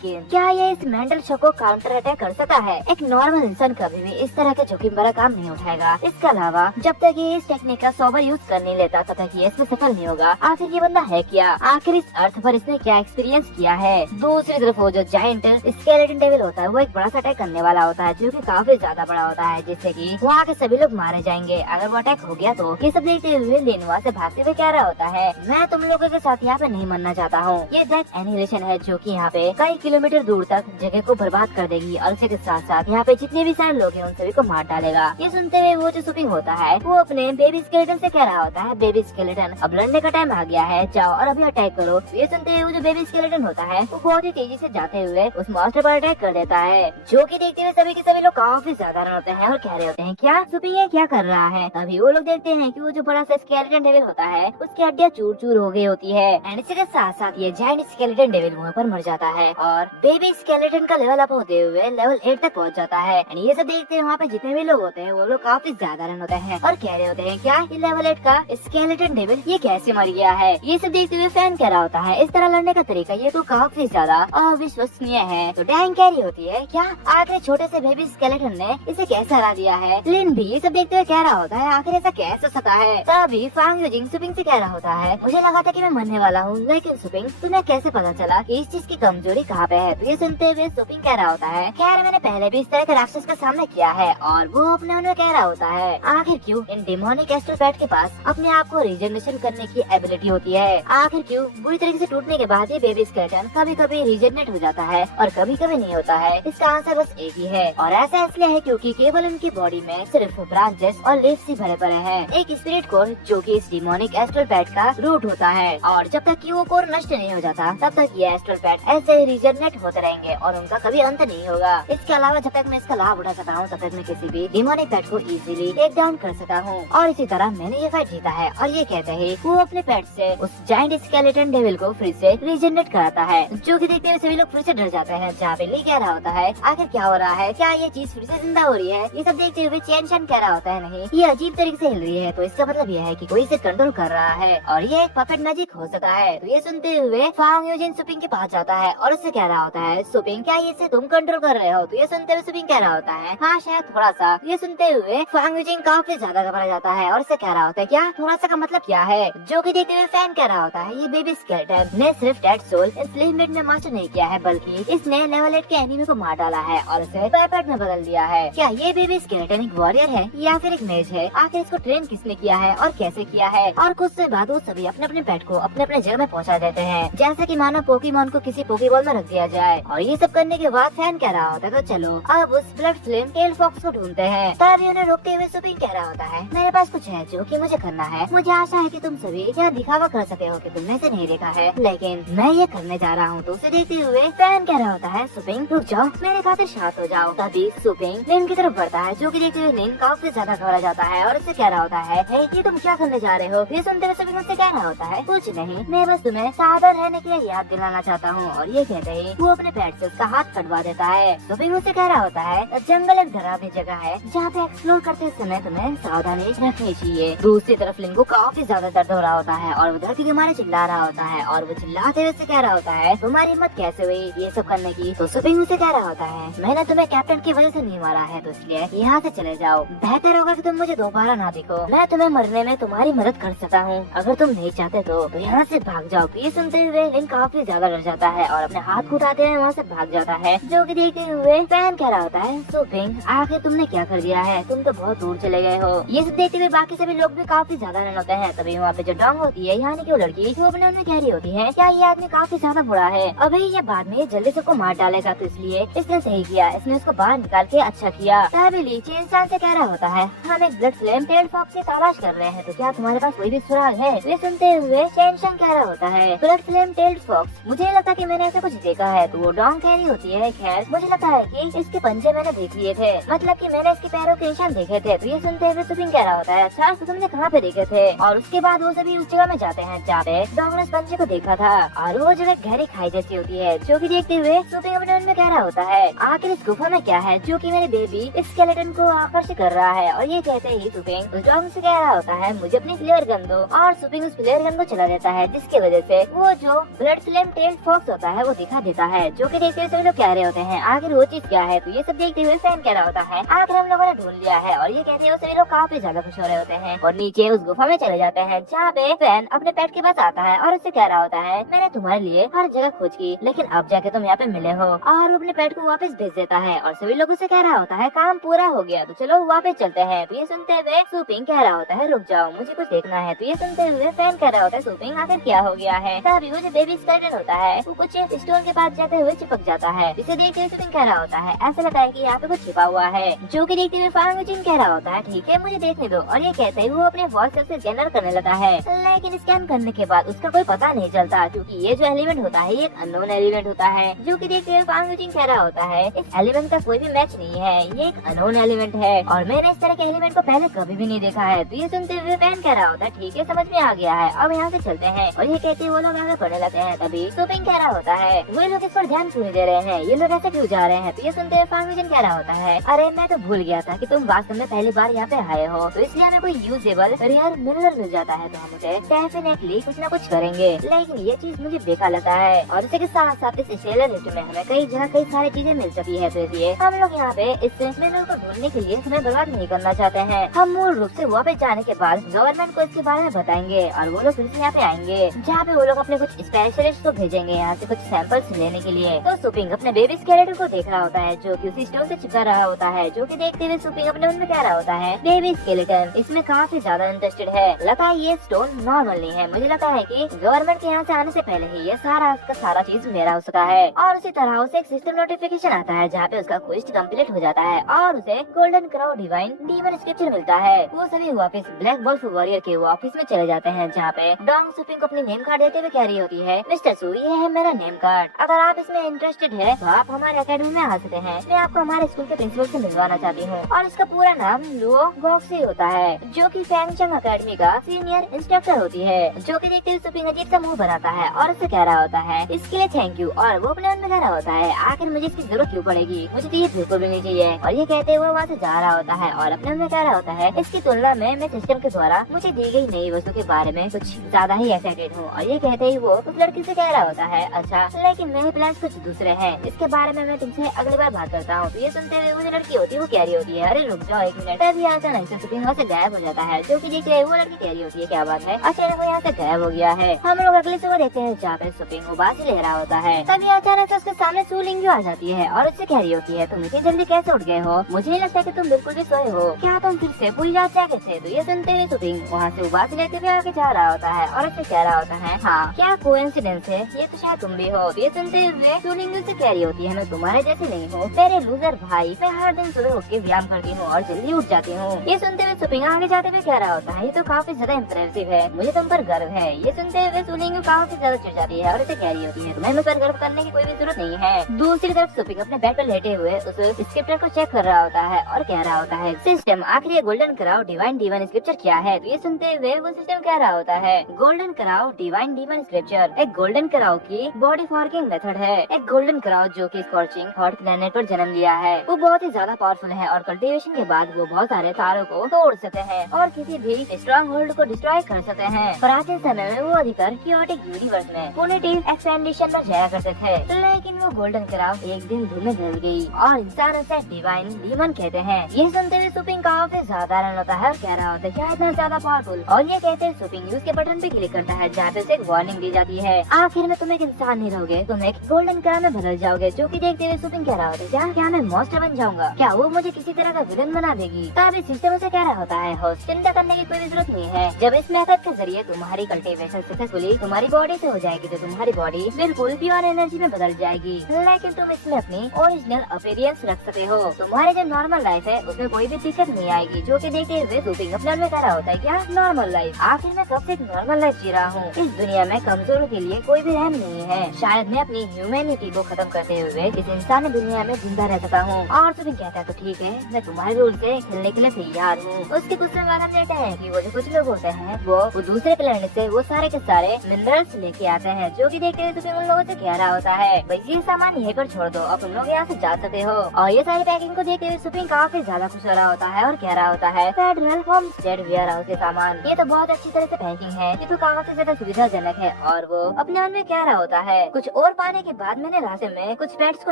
क्या ये इस मेंटल शॉक को काउंटर अटैक कर सकता है। एक नॉर्मल इंसान कभी भी इस तरह के जोखिम भरा काम नहीं उठाएगा। इसके अलावा जब तक ये इस टेक्निक का सोबर यूज कर नहीं लेता तब तक ये इसमें सफल नहीं होगा। आखिर ये बंदा है क्या, आखिर इस अर्थ पर इसने क्या एक्सपीरियंस किया है। दूसरी तरफ वो जो जायंट स्केलेटन डेविल होता है वो एक बड़ा सा अटैक करने वाला होता है, जो कि काफी ज्यादा बड़ा होता है, जिससे कि वहाँ के सभी लोग मारे जाएंगे अगर वो अटैक हो गया तो। ये सब देखते हुए लिन वहाँ से भागते हुए कह रहा होता है मैं तुम लोगों के साथ यहाँ पे नहीं मरना चाहता हूँ। ये डेथ एनिहिलेशन है जो कि यहाँ पे कई किलोमीटर दूर तक जगह को बर्बाद कर देगी और इसके साथ साथ यहाँ पे जितने भी सारे लोग हैं उन सभी को मार डालेगा। ये सुनते हुए वो जो सुपिंग होता है वो अपने बेबी स्केलेटन से कह रहा होता है बेबी स्केलेटन अब लड़ने का टाइम आ गया है, जाओ और अभी अटैक करो। ये सुनते हुए वो जो बेबी स्केलेटन होता है वो बहुत ही तेजी से जाते हुए उस मॉन्स्टर पर अटैक कर देता है, जो कि देखते हुए सभी के सभी लोग काफी साधारण होते हैं और कह रहे होते हैं क्या सुपिंग ये क्या कर रहा है। तभी वो लोग देखते हैं कि वो जो बड़ा सा स्केलेटन डेविल होता है उसकी हड्डियां चूर चूर हो गई होती है एंड इसी के साथ साथ ये जायंट स्केलेटन डेविल वहाँ पर मर जाता है और बेबी स्केलेटन का लेवल अप होते हुए लेवल 8 तक पहुँच जाता है। एंड ये सब देखते हैं वहाँ पे जितने भी लोग होते हैं वो लोग काफी साधारण होते हैं और कह रहे होते हैं क्या ये लेवल 8 का स्केलेटन डेविल ये कैसे मर गया है। ये सब देखते हुए फैन कह रहा होता है इस तरह लड़ने का तरीका ये तो काफी ज्यादा अविश्वसनीय है। तो डैंग कह रही होती है क्या आखिर छोटे से बेबी स्केलेटन ने इसे कैसे हरा दिया है। लिन भी ये सब देखते हुए कह रहा होता है आखिर ऐसा कैसे हो सकता है। तभी फांग यूजिंग सुपिंग से कह रहा होता है मुझे लगा था कि मैं मरने वाला हूँ, लेकिन सुपिंग तुम्हें कैसे पता चला कि इस चीज की कमजोरी कहाँ पे है। तो ये सुनते हुए सुपिंग कह रहा होता है खैर मैंने पहले भी इस तरह के राक्षस का सामना किया है। और वो अपने मन में कह रहा होता है आखिर क्यों इन डिमोनिक एस्ट्रोपैट के पास अपने आप को रिजनरेशन करने की एबिलिटी होती है। आखिर क्यों बुरी तरीके से टूटने के बाद ये बेबी स्केलेटन कभी कभी रिजनरेट हो जाता है और कभी कभी नहीं होता है। इसका आंसर बस एक ही है और ऐसा इसलिए है क्योंकि केवल उनकी बॉडी में सिर्फ ब्रांचेस और लीव्स ही भरे पड़े हैं। एक स्पिरिट कोर जो कि इस डिमोनिक एस्ट्रोपैट का रूट होता है और जब तक कि वो कोर नष्ट नहीं हो जाता तब तक ये एस्ट्रोपैट ऐसे ही रिजनरेट होते रहेंगे और उनका कभी अंत नहीं होगा। इसके अलावा जब तक मैं इसका लाभ उठा सकता हूँ तब तक मैं किसी भी डिमोनिक पेट को इजीली टेक डाउन कर सकता हूँ। और इसी तरह मैंने ये फाइट जीता है। और ये कहते ही वो अपने पेट से उस जायंट स्केलेटन डेविल को फिर से रिजनरेट कराता है, जो कि देखते हुए सभी लोग फिर से डर जाते हैं। जहाँ पे ली कह रहा होता है आखिर क्या हो रहा है, क्या ये चीज फिर से जिंदा हो रही है। ये सब देखते हुए चैन शन कह रहा होता है नहीं ये अजीब तरीके से हिल रही है, तो इसका मतलब यह है कि कोई इसे कंट्रोल कर रहा है और ये एक पपेट मैजिक हो सकता है। तो ये सुनते हुए फांग यूजिन सुपिंग के पास जाता है और उससे कह रहा होता है सुपिंग क्या ये तुम कंट्रोल कर रहे हो। तो ये सुनते हुए सुपिंग कह रहा होता है हाँ शायद थोड़ा सा। ये सुनते हुए फांग यूजिन काफी ज्यादा घबरा जाता है और उससे कह रहा होता है क्या थोड़ा सा का मतलब क्या है। जो कि देखते हुए फैन कह रहा होता है ये बेबी स्केलेटन ने सिर्फ डेड सोल इंस्लिमेंट में मास्टर नहीं किया है, बल्कि इसने लेवल 8 के एनिमी को मार डाला है और उसे पैपेट में बदल दिया है। क्या ये बेबी स्केलेटन एक वॉरियर है या फिर एक मेज है, आखिर इसको ट्रेन किसने किया है और कैसे किया है। और कुछ समय बाद वो सभी अपने अपने पेट को अपने अपने जगह में पहुंचा देते हैं, जैसे कि मानो पोकेमॉन को किसी पोकेबॉल में रख दिया जाए। और ये सब करने के बाद फैन कह रहा होता है तो चलो अब उस ब्लड फ्लेम टेल फॉक्स को ढूंढते हैं। तभी उन्हें रोकते हुए सुपिंग कह रहा होता है मेरे पास कुछ है जो कि मुझे करना है। मुझे आशा है कि तुम सभी यहाँ दिखावा कर सके हो कि तुमने इसे नहीं देखा है, लेकिन मैं ये करने जा रहा हूँ। तो उसे देखते हुए फैन कह रहा होता है सुपिंग रुक जाओ, मेरे खातिर शांत हो जाओ। तभी सुपिंग लिन की तरफ बढ़ता है, जो कि देखते हुए लिन काफी ज्यादा घबरा जाता है और उससे कह रहा होता है हे ये तुम क्या करने जा रहे हो। ये सुनते हुए सुपिंग उससे कह रहा होता है कुछ नहीं, मैं बस तुम्हें सावधान रहने के लिए याद दिलाना चाहता हूँ। और ये कहते ही वो अपने पैर से उसका हाथ कटवा देता है। सुपिंग उससे कह रहा होता है जंगल एक डरावनी जगह है जहाँ पे एक्सप्लोर करते समय तुम्हें सावधानी रखनी चाहिए। दूसरी तरफ लिन को काफी ज्यादा दर्द हो रहा होता है और वो धरती के मारे चिल्ला रहा होता है और वो चिल्लाते हुए कह रहा होता है तुम्हारी हिम्मत कैसे हुई ये सब करने की। तो सुपिंग उसे कह रहा होता है मैंने तुम्हें कैप्टन की वजह से नहीं मारा है, तो इसलिए यहाँ से चले जाओ। बेहतर होगा कि तुम मुझे दोबारा ना देखो, मैं तुम्हें मरने में तुम्हारी मदद कर सकता हूँ। अगर तुम नहीं चाहते तो यहाँ से भाग जाओ। ये सुनते हुए लिन काफी ज्यादा डर जाता है और अपने हाथ उठाते हुए वहाँ से भाग जाता है। जो कि देखते हुए फैन कह रहा होता है सुपिंग आखिर तुमने क्या कर दिया है, तुम तो बहुत दूर चले गए हो। ये सब देखते हुए बाकी सभी लोग भी काफी ज्यादा डर होते हैं। तभी वहाँ पे जो डॉन्ग होती है यानी कि वो लड़की वो अपने में कह रही होती है क्या ये आदमी काफी ज्यादा बुरा है, अभी ये बाद में जल्दी सबको मार डालेगा, तो इसलिए इसने सही किया, इसने उसको बाहर निकाल के अच्छा किया। तभी ली चेन से कह रहा होता है हम एक ब्लड फ्लेम टेल फॉक्स की तलाश कर रहे हैं, तो क्या तुम्हारे पास कोई भी सुराग है। ये सुनते हुए चेन कह रहा होता है ब्लड फ्लेम टेल फॉक्स, मुझे लगता कि मैंने ऐसा कुछ देखा होता है तो वो डोंग कह रही होती है, खैर मुझे लगता है कि इसके पंजे मैंने देख लिए थे, मतलब कि मैंने इसके पैरों के निशान देखे थे। तो ये सुनते हुए सुपिंग कह रहा होता है, अच्छा तो तुमने कहाँ पे देखे थे? और उसके बाद वो सभी उस जगह में जाते हैं जहाँ पे डोंग ने उस पंजे को देखा था, और वो जगह गहरी खाई जैसी होती है, जो कि देखते हुए सुपिंग अपने मन में कह रहा होता है, आखिर इस गुफा में क्या है जो कि मेरे बेबी इस स्केलेटन को आकर्षित कर रहा है। और ये कहते ही सुपिंग उस डोंग से कह रहा होता है, मुझे अपनी फ्लेयर गन दो। और सुपिंग उस फ्लेयर गन को चला देता है, जिसकी वजह से वो जो ब्लड फ्लेम टेल फॉक्स होता है वो दिखा देता है, जो कि देखते हुए सभी लोग कह रहे होते हैं, आखिर वो चीज क्या है? तो ये सब देखते हुए फैन कह रहा होता है, आखिर हम लोगों ने ढूंढ लिया है। और ये कहते हुए सभी लोग काफी ज्यादा खुश हो रहे होते हैं और नीचे उस गुफा में चले जाते हैं, जहाँ पे फैन अपने पेट के पास आता है और उससे कह रहा होता है, मैंने तुम्हारे लिए हर जगह खोज की, लेकिन अब जाके तुम यहाँ पे मिले हो। और वो अपने पेट को वापस भेज देता है और सभी लोगों से कह रहा होता है, काम पूरा हो गया तो चलो वापस चलते हैं। तो ये सुनते हुए सुपिंग कह रहा होता है, रुक जाओ मुझे कुछ देखना है। तो ये सुनते हुए फैन कह रहा होता है, सुपिंग आखिर क्या हो गया है? तभी वो जो बेबी स्केलेटन होता है वो कुछ स्टोन के पास जाते हुए चिपक जाता है। इसे देखते हुए सुपिंग कह रहा होता है, ऐसा लगता है कि यहाँ पे कुछ छिपा हुआ है, जो कि देखते हुए फांग विचिन कह रहा होता है, ठीक है मुझे देखने दो। और ये कहते ही वो अपने वॉइस से स्कैनर करने लगा है, लेकिन स्कैन करने के बाद उसका कोई पता नहीं चलता, क्योंकि ये जो एलिमेंट होता है ये एक अननोन एलिमेंट होता है, जो कि देखते हुए फांग विचिन कह रहा होता है, इस एलिमेंट का कोई भी मैच नहीं है, ये एक अननोन एलिमेंट है और मैंने इस तरह के एलिमेंट को पहले कभी भी नहीं देखा है। तो ये सुनते हुए फैन कह रहा होता है, ठीक है समझ में आ गया है, अब यहाँ से चलते हैं। और ये कहते वो लोग आगे बढ़ने लगते हैं, तभी सुपिंग कह रहा होता है, वो लोग इस पर ध्यान क्यों नहीं दे रहे हैं, ये लोग ऐसे क्यों जा रहे हैं? तो ये सुनते हुए फांग विचिन कह रहा होता है, अरे मैं तो भूल गया था कि तुम वास्तव में पहली बार यहाँ पे आए हो, तो इसलिए हमें कोई यूजेबल रेयर मिनरल मिल जाता है तो हम उसे डेफिनेटली कुछ न कुछ करेंगे, लेकिन ये चीज मुझे बेकार लगता है। और इसी के साथ साथ इस शेलर लिस्ट में हमें कई जगह कई सारी चीजें मिल चुकी है, तो इसलिए हम लोग यहाँ पे इस मिनरल को ढूंढने के लिए समय बर्बाद नहीं करना चाहते हैं। हम मूल रूप से वापस जाने के बाद गवर्नमेंट को इसके बारे में बताएंगे और वो लोग फिर से यहाँ पे आएंगे, जहाँ पे वो लोग अपने कुछ स्पेशलिस्ट को भेजेंगे यहाँ से कुछ सैंपल्स लेने के लिए। तो सुपिंग अपने बेबी स्केलेटन को देख रहा होता है, जो कि उसी स्टोन से चिपका रहा होता है, जो कि देखते हुए सुपिंग अपने मन में कह रहा होता है, बेबी स्केलेटन इसमें काफी ज्यादा इंटरेस्टेड है, लगता है ये स्टोन नॉर्मल नहीं है, मुझे लगता है कि गवर्नमेंट के यहाँ से आने से पहले ही ये सारा चीज मेरा हो सका है। और उसी तरह उसे एक सिस्टम नोटिफिकेशन आता है, जहाँ पे उसका क्वेस्ट कंप्लीट हो जाता है और उसे golden crow divine demon scripture मिलता है। वो सभी वापस ब्लैक वुल्फ वॉरियर के ऑफिस में चले जाते हैं, जहाँ पे डोंग सुपिंग को अपनी नेम कार्ड देते हुए कह रही होती है, मिस्टर सू ये है मेरा नेम कार्ड, अगर आप इसमें इंटरेस्टेड है तो आप हमारे अकेडमी में आ सकते हैं, मैं आपको हमारे स्कूल के प्रिंसिपल से मिलवाना चाहती हूँ। और इसका पूरा नाम लुओ गॉक्सी होता है, जो कि फैंगचंग अकेडमी का सीनियर इंस्ट्रक्टर होती है, जो कि देखते हुए सुपिंग अजीब सा मुंह बनाता है और उससे कह रहा होता है, इसके लिए थैंक यू। और वो अपने मन में कह रहा होता है, आखिर मुझे इसकी जरूरत क्यों पड़ेगी, मुझे तो ये बिल्कुल भी नहीं चाहिए। और ये कहते हुए वहाँ से जा रहा होता है और अपने मन में कह रहा होता है, इसकी तुलना में मैं सिस्टम के द्वारा मुझे दी गई नई वस्तु के बारे में कुछ ज्यादा ही एक्साइटेड हूँ। और ये कहते ही वो उस लड़की से कह रहा होता है, अच्छा लेकिन मेरे प्लान कुछ दूसरे हैं, इसके बारे में मैं तुमसे अगली बार बात करता हूँ। तो ये सुनते हुए वो जो लड़की होती है वो कह रही होती है, अरे रुक जाओ एक मिनट। तभी अचानक से सुपिंग वहाँ से गायब हो जाता है, जो कि देख रहे वो लड़की कह रही होती है, क्या बात है, अचानक वो यहाँ से गायब हो गया है। हम लोग अगली सुबह देखते हैं जहाँ पे सुपिंग उबासी ले रहा होता है, तभी अचानक से उसके सामने सू लिंग्यू आ जाती है और उससे कह रही होती है, तुम इतनी जल्दी कैसे उठ गए हो, मुझे नहीं लगता कि तुम बिल्कुल भी सोए हो, क्या तुम फिर से पूरी रात जागे थे? तो ये सुनते हुए सुपिंग वहाँ से उबासी लेते हुए आगे जा रहा होता है और उससे कह रहा होता है, हाँ क्या कोइंसिडेंस है, ये तो शायद तुम भी हो। ये सुनते हुए सू लिंग्यू से कह रही होती है, मैं तुम्हारे जैसे नहीं हूँ, मेरे लूजर भाई, मैं हर दिन सुबह उठ के व्यायाम करती हूँ और जल्दी उठ जाती हूँ। ये सुनते हुए सुपिंग आगे जाते हुए कह रहा होता है, ये तो काफी ज्यादा इम्प्रेसिव है, मुझे तुम पर गर्व है। ये सुनते हुए सू लिंग्यू काफी ज्यादा चिढ़ जाती है और इसे कह रही होती है, तुम्हें मुझ पर गर्व करने की कोई भी जरूरत नहीं है। दूसरी तरफ सुपिंग अपने बेड पर लेटे हुए उस स्क्रिप्टर को चेक कर रहा होता है और कह रहा होता है, सिस्टम आखिर ये golden crow divine demon scripture क्या है? तो ये सुनते हुए वो सिस्टम कह रहा होता है, golden crow divine demon scripture एक गोल्डन क्राउ की बॉडी फॉर्किंग मेथड है। एक गोल्डन क्राउ जो कि स्कॉर्चिंग हॉट प्लेनेट पर जन्म लिया है, वो बहुत ही ज्यादा पावरफुल है और कल्टीवेशन के बाद वो बहुत सारे तारों को तोड़ सकते हैं और किसी भी स्ट्रॉन्ग होल्ड को डिस्ट्रॉय कर सकते हैं। प्राचीन समय में वो अधिकार क्योटिक यूनिवर्स में पुनेटिव एक्सपेंडिशन में जाया करते थे, लेकिन वो गोल्डन क्राउ एक दिन धूमें जल गई और इंसान उसे डिवाइन डीमन कहते हैं। ये सुनते हुए सुपिंग काफी साधारण होता है और कह रहा होता है, क्या इतना ज्यादा पावरफुल? और ये कहते हैं सुपिंग यूज के बटन पे क्लिक करता है, जहाँ पे उसे एक वार्निंग दी जाती है, आखिर में तुम एक इंसान नहीं रहोगे, तुम एक गोल्डन क्राउ में बदल जाओगे। जो कि देखते हुए सुपिंग कह रहा होता है, क्या मैं मॉन्स्टर बन जाऊंगा, क्या वो मुझे किसी तरह का विलन बना देगी? तभी सिस्टम उसे कह रहा होता है, होस्ट चिंता करने की कोई जरूरत नहीं है, जब इस मेथड के जरिए तुम्हारी कल्टीवेशन सक्सेसफुली तुम्हारी बॉडी से हो जाएगी तो तुम्हारी बॉडी बिल्कुल प्योर एनर्जी में बदल जाएगी, लेकिन तुम इसमें अपनी ओरिजिनल अपीयरेंस रख सकते हो, तुम्हारे जो नॉर्मल लाइफ है उसमें कोई भी दिक्कत नहीं आएगी। जो कि देखते हुए सुपिंग अपने में कह रहा होता है, क्या नॉर्मल लाइफ, आखिर मैं कब से नॉर्मल लाइफ जी रहा हूँ, इस दुनिया में कमजोरों के लिए कोई भी रहम नहीं है, शायद मैं अपनी ह्यूमैनिटी को खत्म करते हुए इस इंसानी दुनिया में जिंदा रह सका हूँ। और सुपिंग कहता है तो ठीक है, मैं तुम्हारे रूल से खेलने के लिए तैयार हूँ। उसके कुछ समय बाद हम देखते हैं कि वो जो कुछ लोग होते हैं वो दूसरे प्लेनेट से वो सारे के सारे मिनरल्स लेके आते हैं, जो कि देखते हुए सुपिंग उन लोगों से कह रहा होता है भाई ये सामान यहीं पर छोड़ दो, अब तुम लोग यहाँ से जा सकते हो। और ये सारी पैकिंग को देखते हुए सुपिंग काफी ज्यादा खुश हो रहा होता है और कह रहा होता है फेडरल होमस्टेड वेयर हाउस के सामान ये तो बहुत अच्छी तरह से पैकिंग है, ये तो काफी ज्यादा सुविधाजनक है। और वो अपने मन में कह रहा होता है कुछ और पाने के बाद मैंने रास्ते में कुछ पेट्स को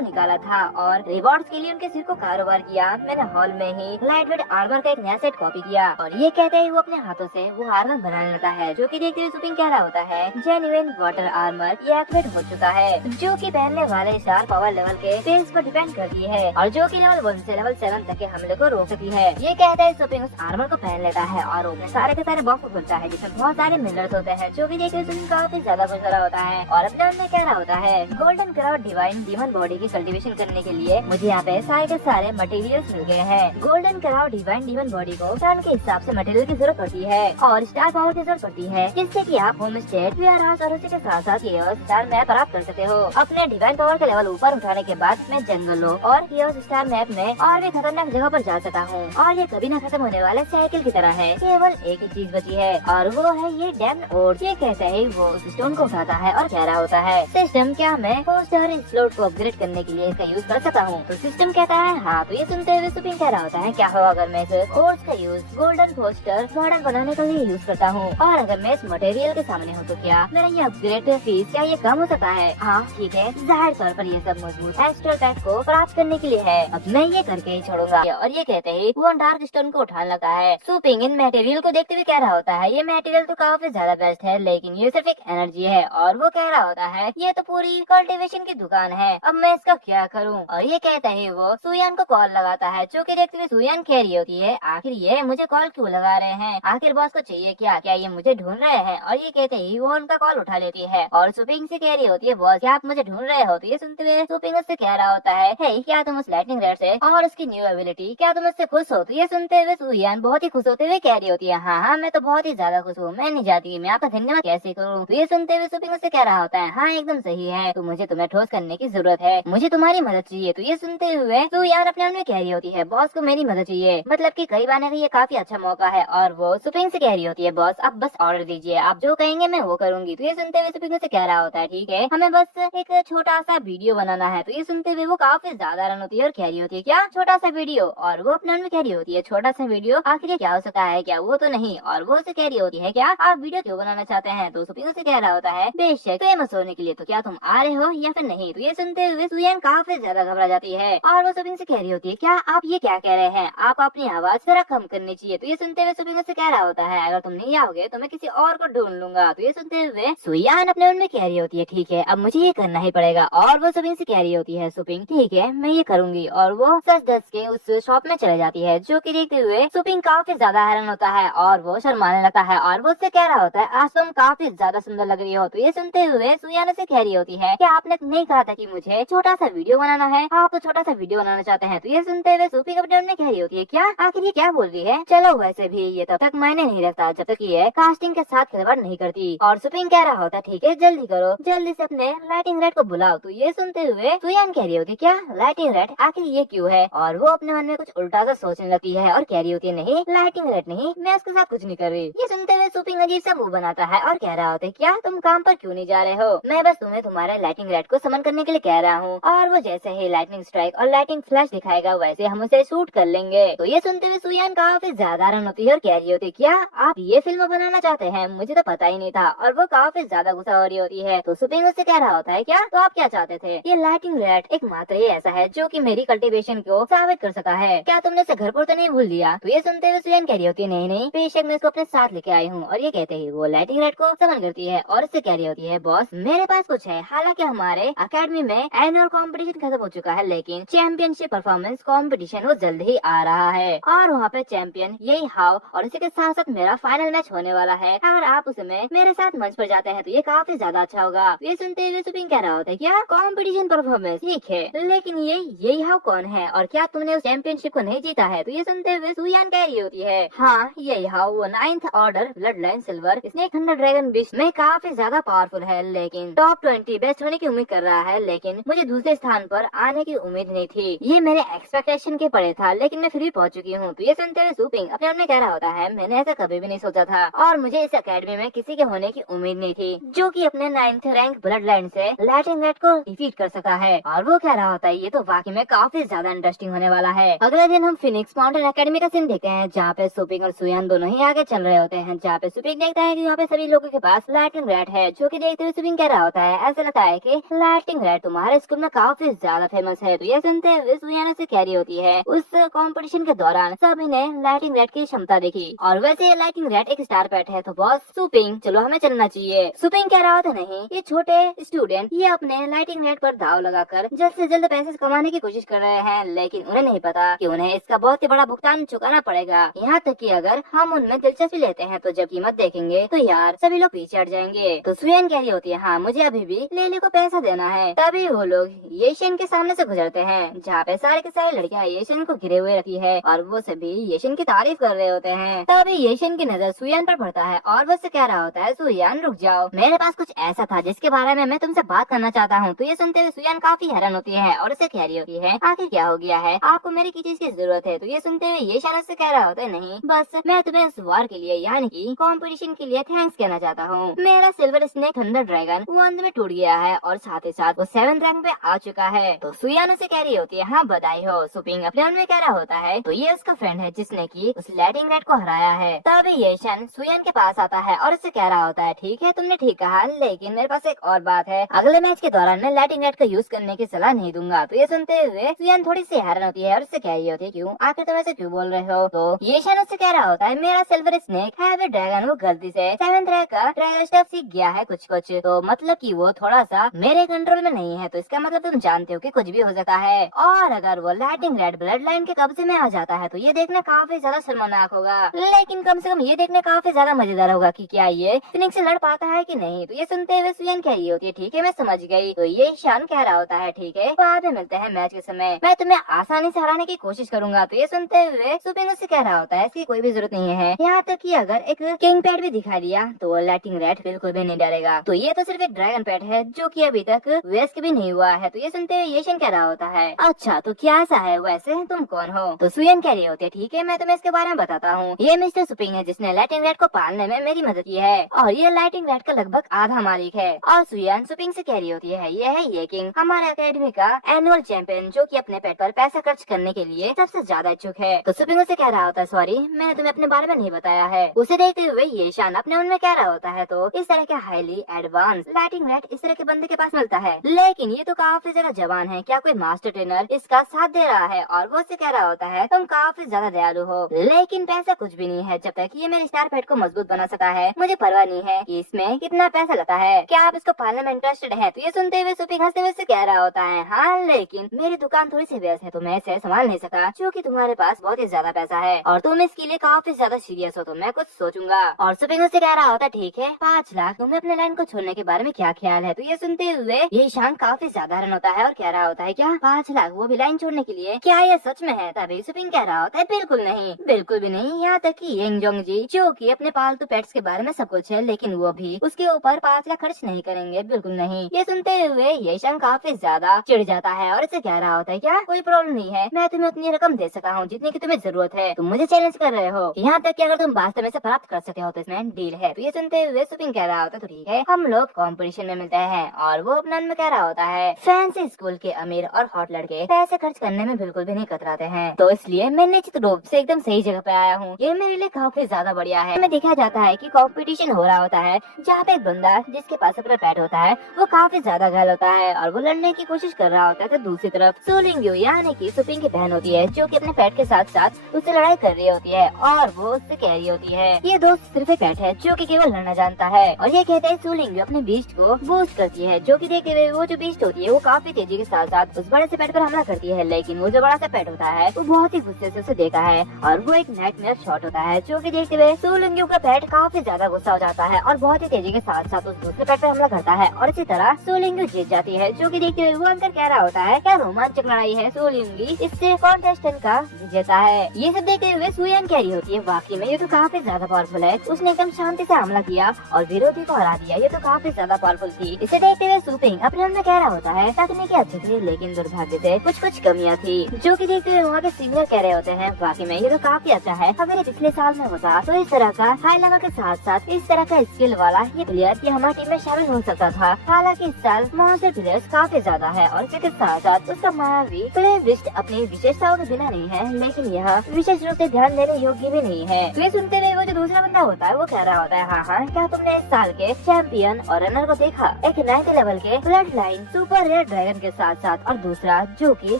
निकाला था और रिवॉर्ड्स के लिए उनके सिर को कारोबार किया। मैंने हॉल में ही लाइट वेट आर्मर का एक नया सेट कॉपी किया। और ये कहते ही वो अपने हाथों से वो आर्मर बनाने लगता है, जो कि देखते हुए सुपिंग कह रहा होता है जेन्युइन वाटर आर्मर ये एक्टिवेट हो चुका है, जो कि पहनने वाले स्टार पावर लेवल के फेस पर डिपेंड करती है और जो कि लेवल 1 से लेवल 7 तक के हमले को रोक सकती है। ये कहता है सुपिंग उस आर्मर को पहन लेता है और वो सारे के सारे बॉक्स खुलता है जिसमें बहुत सारे मिनरल्स होते हैं, जो कि देखते हुए सुपिंग काफी ज्यादा खुश हो रहा होता है। और अपने मन में कह रहा होता है golden crowd divine demon body की कल्टीवेशन करने के लिए मुझे यहाँ पे सारे के सारे मटेरियल्स मिल गए हैं। Golden crowd divine demon body को टर्न के हिसाब से मटेरियल की जरूरत पड़ती है और स्टार पावर की जरूरत पड़ती है, जिससे कि आप होम स्टेट वेयर हाउस और उसी के साथ साथ ये स्टार मैप प्राप्त कर सकते हो। अपने डिवाइन पावर का लेवल ऊपर उठाने के बाद मैं जंगलों और स्टार मैप में और भी खतरनाक जगह पर जा सका हूँ। और ये कभी न खत्म होने वाले साइकिल की तरह है, केवल एक ही चीज बची है और वो है ये डैम ओड। ये कहते ही वो उस स्टोन को उठाता है और कह रहा होता है सिस्टम क्या मैं पोस्टर स्लोट को अपग्रेड करने के लिए इसका यूज कर सकता हूँ? तो सिस्टम कहता है हाँ। तो ये सुनते हुए सुपिंग कह रहा होता है क्या होगा अगर मैं इस कोर्स का यूज गोल्डन पोस्टर मॉडल बनाने के लिए यूज करता हूँ, और अगर मैं इस मटेरियल के सामने हूँ तो क्या मेरा ये अपग्रेड फीस क्या ये कम हो सकता है? हाँ ठीक है, जाहिर तौर पर ये सब मजबूत एस्ट्रल पैक को प्राप्त करने के लिए है, अब मैं ये करके ही छोड़ूंगा। और ये कहते ही वो डार्क स्टोन को उठाने लगा है। सुपिंग इन मटेरियल को देखते हुए कह रहा होता है ये मटेरियल तो काफी ज्यादा बेस्ट है, लेकिन ये सिर्फ एक एनर्जी है। और वो कह रहा होता है ये तो पूरी कल्टीवेशन की दुकान है, अब मैं इसका क्या करूँ? और ये कहते ही वो सुयान को कॉल लगाता है, जो कि देखते हुए सुयान कह रही होती है आखिर ये मुझे कॉल क्यों लगा रहे हैं, आखिर बॉस को चाहिए क्या ये मुझे ढूंढ रहे हैं? और ये कहते ही वो उनका कॉल उठा लेती है और सुपिंग से कह रही होती है बॉस क्या आप मुझे ढूंढ रहे हो? तो ये सुनते हुए सुपिंग उससे कह रहा होता है हे क्या तुम उस लाइटनिंग रेड से और उसकी न्यू एबिलिटी क्या तुम उससे खुश हो? तो ये सुनते हुए सुयान बहुत ही खुश होते हुए कह रही होती है हाँ मैं तो बहुत ही ज्यादा खुश हूँ, मैं नहीं चाहती मैं आपका धन्यवाद कैसे करूँ? तो ये सुनते हुए सुपिंग उससे कह रहा होता है हाँ एकदम सही है, तो मुझे तुम्हें ठोस करने की जरूरत है, मुझे तुम्हारी मदद चाहिए। तो ये सुनते हुए सुयान अपने मन में कह रही होती है बॉस को मेरी मदद चाहिए, मतलब कि कई बार ये काफी अच्छा मौका है। और वो सुपिंग से कह रही होती है बॉस आप बस ऑर्डर दीजिए, आप जो कहेंगे मैं वो करूंगी। तो ये सुनते हुए सुपिंग से कह रहा होता है ठीक है, हमें बस एक छोटा सा वीडियो बनाना है। तो ये सुनते हुए वो काफी ज्यादा रन होती है और कह रही होती है क्या छोटा सा वीडियो? और वो अपने मन में कह रही होती है छोटा सा वीडियो आखिर क्या हो सकता है, क्या वो तो नहीं? और वो उसे कह रही होती है क्या आप वीडियो क्यों बनाना चाहते हैं? तो सुपिंग से कह रहा होता है बेशक फेमस होने के लिए, तो क्या तुम आ रहे हो या फिर नहीं? तो ये सुनते हुए सुयान काफी ज्यादा घबरा जाती है और वो सुपिंग से कह रही होती है क्या आप ये क्या कह रहे हैं, आप अपनी आवाज जरा कम करनी चाहिए। तो ये सुनते हुए सुपिंग से कह रहा होता है अगर तुम नहीं आओगे तो मैं किसी और को ढूंढ लूंगा। तो ये सुनते हुए सुयान अपने मन में कह रही होती है ठीक है अब मुझे ये करना ही पड़ेगा। और वो सुपिंग से कह रही होती है सुपिंग ठीक है मैं ये करूंगी। और वो सच धस के उस शॉप में चले जाती है, जो कि देखते हुए सुपिंग काफी ज्यादा हैरान होता है और वो शर्माने लगता है और वो उससे कह रहा होता है आज तुम काफी ज्यादा सुंदर लग रही हो। तो ये सुनते हुए सुयान से कह रही होती है कि आपने नहीं कहा था कि मुझे छोटा सा वीडियो बनाना है, आप तो छोटा सा वीडियो बनाना चाहते हैं। तो ये सुनते हुए सुपिंग अपने मन में कह रही होती है क्या आखिर ये क्या बोल रही है? चलो वैसे भी ये तब तक मैंने नहीं रखता जब तक ये कास्टिंग के साथ खिलवाड़ नहीं करती। और सुपिंग कह रहा होता ठीक है जल्दी करो, जल्दी से अपने लाइटिंग रेड को बुलाओ। तो ये सुनते हुए सुयान कह रही होती क्या लाइटिंग रेड आखिर ये क्यों है? और वो अपने मन में कुछ उल्टा सा सोचने लगती है और कह रही होती है नहीं लाइटिंग रेड नहीं, मैं उसके साथ कुछ नहीं कर रही। ये सुनते हुए सुपिंग अजीब सा मुंह बनाता है और कह रहा होता है क्या तुम काम पर क्यों नहीं जा रहे हो? मैं बस तुम्हें तुम्हारे लाइटिंग रेड को समन करने के लिए कह रहा हूँ, और वो जैसे ही लाइटिंग स्ट्राइक और लाइटिंग फ्लैश दिखाएगा वैसे हम उसे शूट कर लेंगे। तो ये सुनते हुए सुयान काफी ज्यादा रन होती है और कह रही होती है क्या आप ये फिल्म बनाना चाहते हैं? मुझे तो पता ही नहीं था। और वो काफी ज्यादा गुस्सा हो रही होती है। तो सुपिंग उससे कह रहा होता है क्या तो आप क्या चाहते थे? ये लाइटिंग रेड एक मात्र ही ऐसा है जो कि मेरी कल्टीवेशन को साबित कर सका है, क्या तुमने इसे घर पर तो नहीं भूल दिया? तो ये सुनते हुए सुयान कह रही होती है नहीं बेशक मैं इसको अपने साथ लेके आई हूँ। और ये कहते ही वो लाइटिंग रेड को समन करती है और उससे कह रही होती है बॉस मेरे पास कुछ है। हालांकि हमारे अकेडमी में एनुअल कंपटीशन खत्म हो चुका है, लेकिन चैंपियनशिप परफॉर्मेंस कंपटीशन वो जल्द ही आ रहा है और वहाँ पे चैंपियन यही हाव और इसी के साथ साथ मेरा फाइनल मैच होने वाला है। अगर आप उसमें मेरे साथ मंच पर जाते हैं तो ये काफी ज्यादा अच्छा होगा। ये सुनते हुए सुपिंग कह रहा होता है क्या कंपटीशन परफॉर्मेंस ठीक है, लेकिन यही हाव कौन है और क्या तुमने उस चैंपियनशिप को नहीं जीता है? तो ये सुनते हुए सुयान कह रही होती है हाँ यही हाव वो 9th order blood line silver snake hunter dragon beast में काफी ज्यादा पावरफुल है, लेकिन टॉप 20 बेस्ट बेस्ट होने की उम्मीद कर रहा है, लेकिन मुझे दूसरे स्थान पर आने की उम्मीद नहीं थी। ये मेरे एक्सपेक्टेशन के परे था, लेकिन मैं फिर भी पहुंच चुकी हूँ। तो ये सुनते हुए सुपिंग अपने मन में कह रहा होता है, मैंने ऐसा कभी भी नहीं सोचा था और मुझे इस अकेडमी में किसी के होने की उम्मीद नहीं थी जो कि अपने 9th रैंक ब्लड लाइन से लैटिन रेड को डिफीट कर सका है। और वो कह रहा होता है, ये तो वाकई में काफी ज्यादा इंटरेस्टिंग होने वाला है। अगले दिन हम फिनिक्स माउंटेन अकेडमी का सीन देखते हैं, जहाँ पे सुपिंग और सुयान दोनों ही आगे चल रहे होते हैं। जहाँ पे सुपिंग देखता है कि यहाँ पे सभी लोगों के पास लैटिन रेड है, जो कि देखते हुए सुपिंग कह रहा होता है, ऐसा लगता है कि लैटिन रेड तुम्हारे स्कूल में काफी ज्यादा फेमस है। तो ये सुनते हुए सुयान से कह रही होती है, उस कंपटीशन के दौरान सभी ने लाइटिंग रेड की क्षमता देखी और वैसे लाइटिंग रेड एक स्टार पेट है। तो बॉस सुपिंग, चलो हमें चलना चाहिए। सुपिंग कह रहा होता नहीं, ये छोटे स्टूडेंट ये अपने लाइटिंग रेड पर दाव लगाकर जल्द से जल्द पैसे कमाने की कोशिश कर रहे हैं, लेकिन उन्हें नहीं पता कि उन्हें इसका बहुत ही बड़ा भुगतान चुकाना पड़ेगा। यहाँ तक कि अगर हम उनमें दिलचस्पी लेते हैं तो जब कीमत देखेंगे तो यार सभी लोग पीछे हट जाएंगे। तो सुयन कह रही होती है, हाँ मुझे अभी भी लेले को पैसा देना है। तभी वो लोग येशन के सामने से गुजरते हैं, जहाँ पे सारे के सारे लड़कियां येशन को घिरे हुए रखी है और वो सभी येशन की तारीफ कर रहे होते हैं। तभी येशन की नजर सुयान पर पड़ता है और वो उससे कह रहा होता है, सुयान रुक जाओ, मेरे पास कुछ ऐसा था जिसके बारे में मैं तुमसे बात करना चाहता हूँ। तो ये सुनते हुए सुयान काफी हैरान होती है और उसे कह रही होती है, आखिर क्या हो गया है, आपको मेरी की चीज की जरूरत है। तो ये सुनते हुए येशन उससे कह रहा होता है, नहीं बस मैं तुम्हें इस वार के लिए यानी कि कंपटीशन के लिए थैंक्स कहना चाहता हूँ। मेरा सिल्वर स्नेक थंडर ड्रैगन 1 में टूट गया है और साथ ही साथ वो 7th रैंक पे आ चुका है। तो सुयान उसे कह रही होती है, हाँ बधाई हो। सुपिंग अपने मन में कह रहा होता है, तो ये उसका फ्रेंड है जिसने की उस लैटिंग रेड को हराया है। तभी येशन सुयान के पास आता है और उससे कह रहा होता है, ठीक है तुमने ठीक कहा, लेकिन मेरे पास एक और बात है, अगले मैच के दौरान मैं लैटिंग रेड का यूज करने की सलाह नहीं दूंगा। तो ये सुनते हुए सुयान थोड़ी सी हैरान होती है और उससे कह रही होती है, क्यों, आखिर तुम ऐसे क्यों बोल रहे हो। तो येशन उससे कह रहा होता है, मेरा सिल्वर स्नेक है ड्रैगन वो गलती से 7th रैंक का ड्रैगन स्टफ सीख गया है कुछ तो मतलब कि वो थोड़ा सा मेरे कंट्रोल में नहीं है। तो इसका मतलब तुम जानते हो कि कुछ भी हो सकता है और अगर वो लैटिंग रेड ब्लड लाइन के कब्जे में आ जाता है तो ये देखना काफी ज्यादा शर्मनाक होगा, लेकिन कम से कम ये देखना काफी ज्यादा मजेदार होगा कि क्या ये फिनिक्स से लड़ पाता है कि नहीं। तो ये सुनते हुए सुयन कह रही होती है, ठीक है मैं समझ गई। तो ये शान कह रहा होता है, ठीक है बाद में मिलते हैं मैच के समय, मैं तुम्हें आसानी से हराने की कोशिश करूंगा। तो ये सुनते हुए सुपिन उससे कह रहा होता है, इसकी कोई भी जरूरत नहीं है, यहाँ तक कि अगर एक किंग पैड भी दिखा दिया तो लैटिंग रेड बिल्कुल भी नहीं डरेगा। तो ये तो सिर्फ एक ड्रैगन पैड है जो कि अभी तक वेस्ट भी नहीं हुआ है। तो ये सुनते हुए येशन कह रहा होता है, अच्छा तो क्या ऐसा है, वैसे तुम कौन हो। तो सुयन कह रही होती है, ठीक है मैं तुम्हें इसके बारे में बताता हूँ, ये मिस्टर सुपिंग है जिसने लैटिंग रेड को पालने में मेरी मदद की है और ये लैटिंग रेड का लगभग आधा मालिक है। और सुयन सुपिंग से कह रही होती है, ये है ये किंग, हमारे अकेडमी का एनुअल चैंपियन जो कि अपने पेट पर पैसा खर्च करने के लिए सबसे ज्यादा इच्छुक है। तो सुपिंग उसे कह रहा होता है, सॉरी मैंने तुम्हें अपने बारे में नहीं बताया है। उसे देखते हुए ये शान अपने मन में कह रहा होता है, तो इस तरह के हाईली एडवांस लैटिंग रेड इस तरह के बंदे के पास मिलता है, लेकिन ये तो काफी ज्यादा जवान है, क्या कोई मास्टर ट्रेनर इसका साथ दे रहा है। और वो उससे कह रहा होता है, तुम काफी ज्यादा दयालु हो, लेकिन पैसा कुछ भी नहीं है, जब तक ये मेरे स्टार पेट को मजबूत बना सकता है मुझे परवाह नहीं है कि इसमें कितना पैसा लगता है, क्या आप इसको पालने में इंटरेस्टेड है। तो ये सुनते हुए सुपिंग हंसते हुए कह रहा होता है, हाँ लेकिन मेरी दुकान थोड़ी सी व्यस्त है तो मैं इसे संभाल नहीं सका, क्योंकि तुम्हारे पास बहुत ही ज्यादा पैसा है और तुम इसके लिए काफी ज्यादा सीरियस हो, तो मैं कुछ सोचूंगा। और सुपिंग उससे कह रहा होता है, ठीक है 5 लाख, तुम्हें अपने लाइन को छोड़ने के बारे में क्या ख्याल है। तो ये सुनते हुए ये शान काफी साधारण होता है और कह रहा होता है, क्या 5 लाख वो भी लाइन छोड़ने के लिए, क्या ये सच में है। तभी सुपिंग कह रहा होता है, बिल्कुल नहीं, बिल्कुल भी नहीं, यहाँ तक कि यंग जोंग जी जो कि अपने पालतू पेट्स के बारे में सब कुछ है, लेकिन वो भी उसके ऊपर 5 लाख खर्च नहीं करेंगे, बिल्कुल नहीं। ये सुनते हुए ये शान काफी ज्यादा चिढ़ जाता है और इसे कह रहा होता है, क्या कोई प्रॉब्लम नहीं है, मैं तुम्हें उतनी रकम दे सका हूँ जितनी की तुम्हें जरूरत है, तुम मुझे चैलेंज कर रहे हो, यहाँ तक कि अगर तुम वास्तव में से प्राप्त कर सके हो तो इसमें डील है। तो ये सुनते हुए सुपिंग कह रहा होता है, तो ठीक है हम लोग कंपटीशन में मिलते हैं। और वो अपना में कह रहा होता है, फैंसी स्कूल के अमीर और हॉट लड़के पैसे खर्च करने में बिल्कुल भी नहीं कतराते हैं, तो इसलिए मैं निश्चित रूप से एकदम सही जगह पे आया हूँ, ये मेरे लिए काफी ज्यादा बढ़िया है। हमें देखा जाता है कि कंपटीशन हो रहा होता है जहाँ पे एक बंदा जिसके पास अपना पैट होता है वो काफी ज्यादा घायल होता है और वो लड़ने की कोशिश कर रहा होता है, तो दूसरी तरफ सोलिंग्यू यानी कि सुपिंग की बहन होती है जो कि अपने पैट के साथ साथ उससे लड़ाई कर रही होती है और वो उससे कह रही होती है, ये दोस्त सिर्फ एक पैट है जो कि केवल लड़ना जानता है। और ये कहते हैं सोलिंग्यू अपने बीस्ट को बूस्ट करती है, जो कि देखते हुए वो जो बीस्ट होती है वो काफी तेजी के साथ साथ उस बड़े से पेट पर हमला करती है, लेकिन वो जो बड़ा सा पेट होता है वो बहुत ही गुस्से से उसे देखा है और वो एक नाइटमेयर शॉट होता है, जो कि देखते हुए सोलिंग्यू का पेट काफी ज्यादा गुस्सा हो जाता है और बहुत ही तेजी के साथ साथ उस दूसरे पेट पर हमला करता है और इसी तरह सोलिंग्यू जीत जाती है, जो कि देखते हुए वो अंदर कह रहा होता है, क्या रोमांचक लड़ाई है, सोलिंग्यू इससे कॉन्टेस्टेंट का विजेता है। ये सब देखते हुए सुयन कह रही होती है, वाकई में ये तो काफी ज्यादा पावरफुल है, उसने एकदम शांति से हमला किया और विरोधी को हरा दिया, ये तो काफी ज्यादा पावरफुल थी, इसे जिसे देखते हुए सूपिंग अपने मन में कह रहा होता है तकनीकी अच्छी थी लेकिन दुर्भाग्य से कुछ कमियां थी। जो कि देखते हुए वहाँ के सीनियर कह रहे होते हैं वाकई में ये तो काफी अच्छा है, अगर ये पिछले साल में होता तो इस तरह का हाई लेवल के साथ साथ इस तरह का स्किल वाला ये प्लेयर ये हमारी टीम में शामिल हो सकता था। हालांकि इस साल मॉन्स्टर प्लेयर्स काफी ज्यादा है और इसके साथ साथ उसका मायावी प्ले लिस्ट अपनी विशेषताओं के बिना नहीं है, लेकिन यह विशेष रूप से ध्यान देने योग्य भी नहीं है। तो ये सुनते हुए वो जो दूसरा बंदा होता है वो कह रहा होता है हाँ, क्या तुमने इस साल के चैंपियन और रनर को देखा? एक 9th लेवल के blood line super rare dragon के साथ साथ और दूसरा जो कि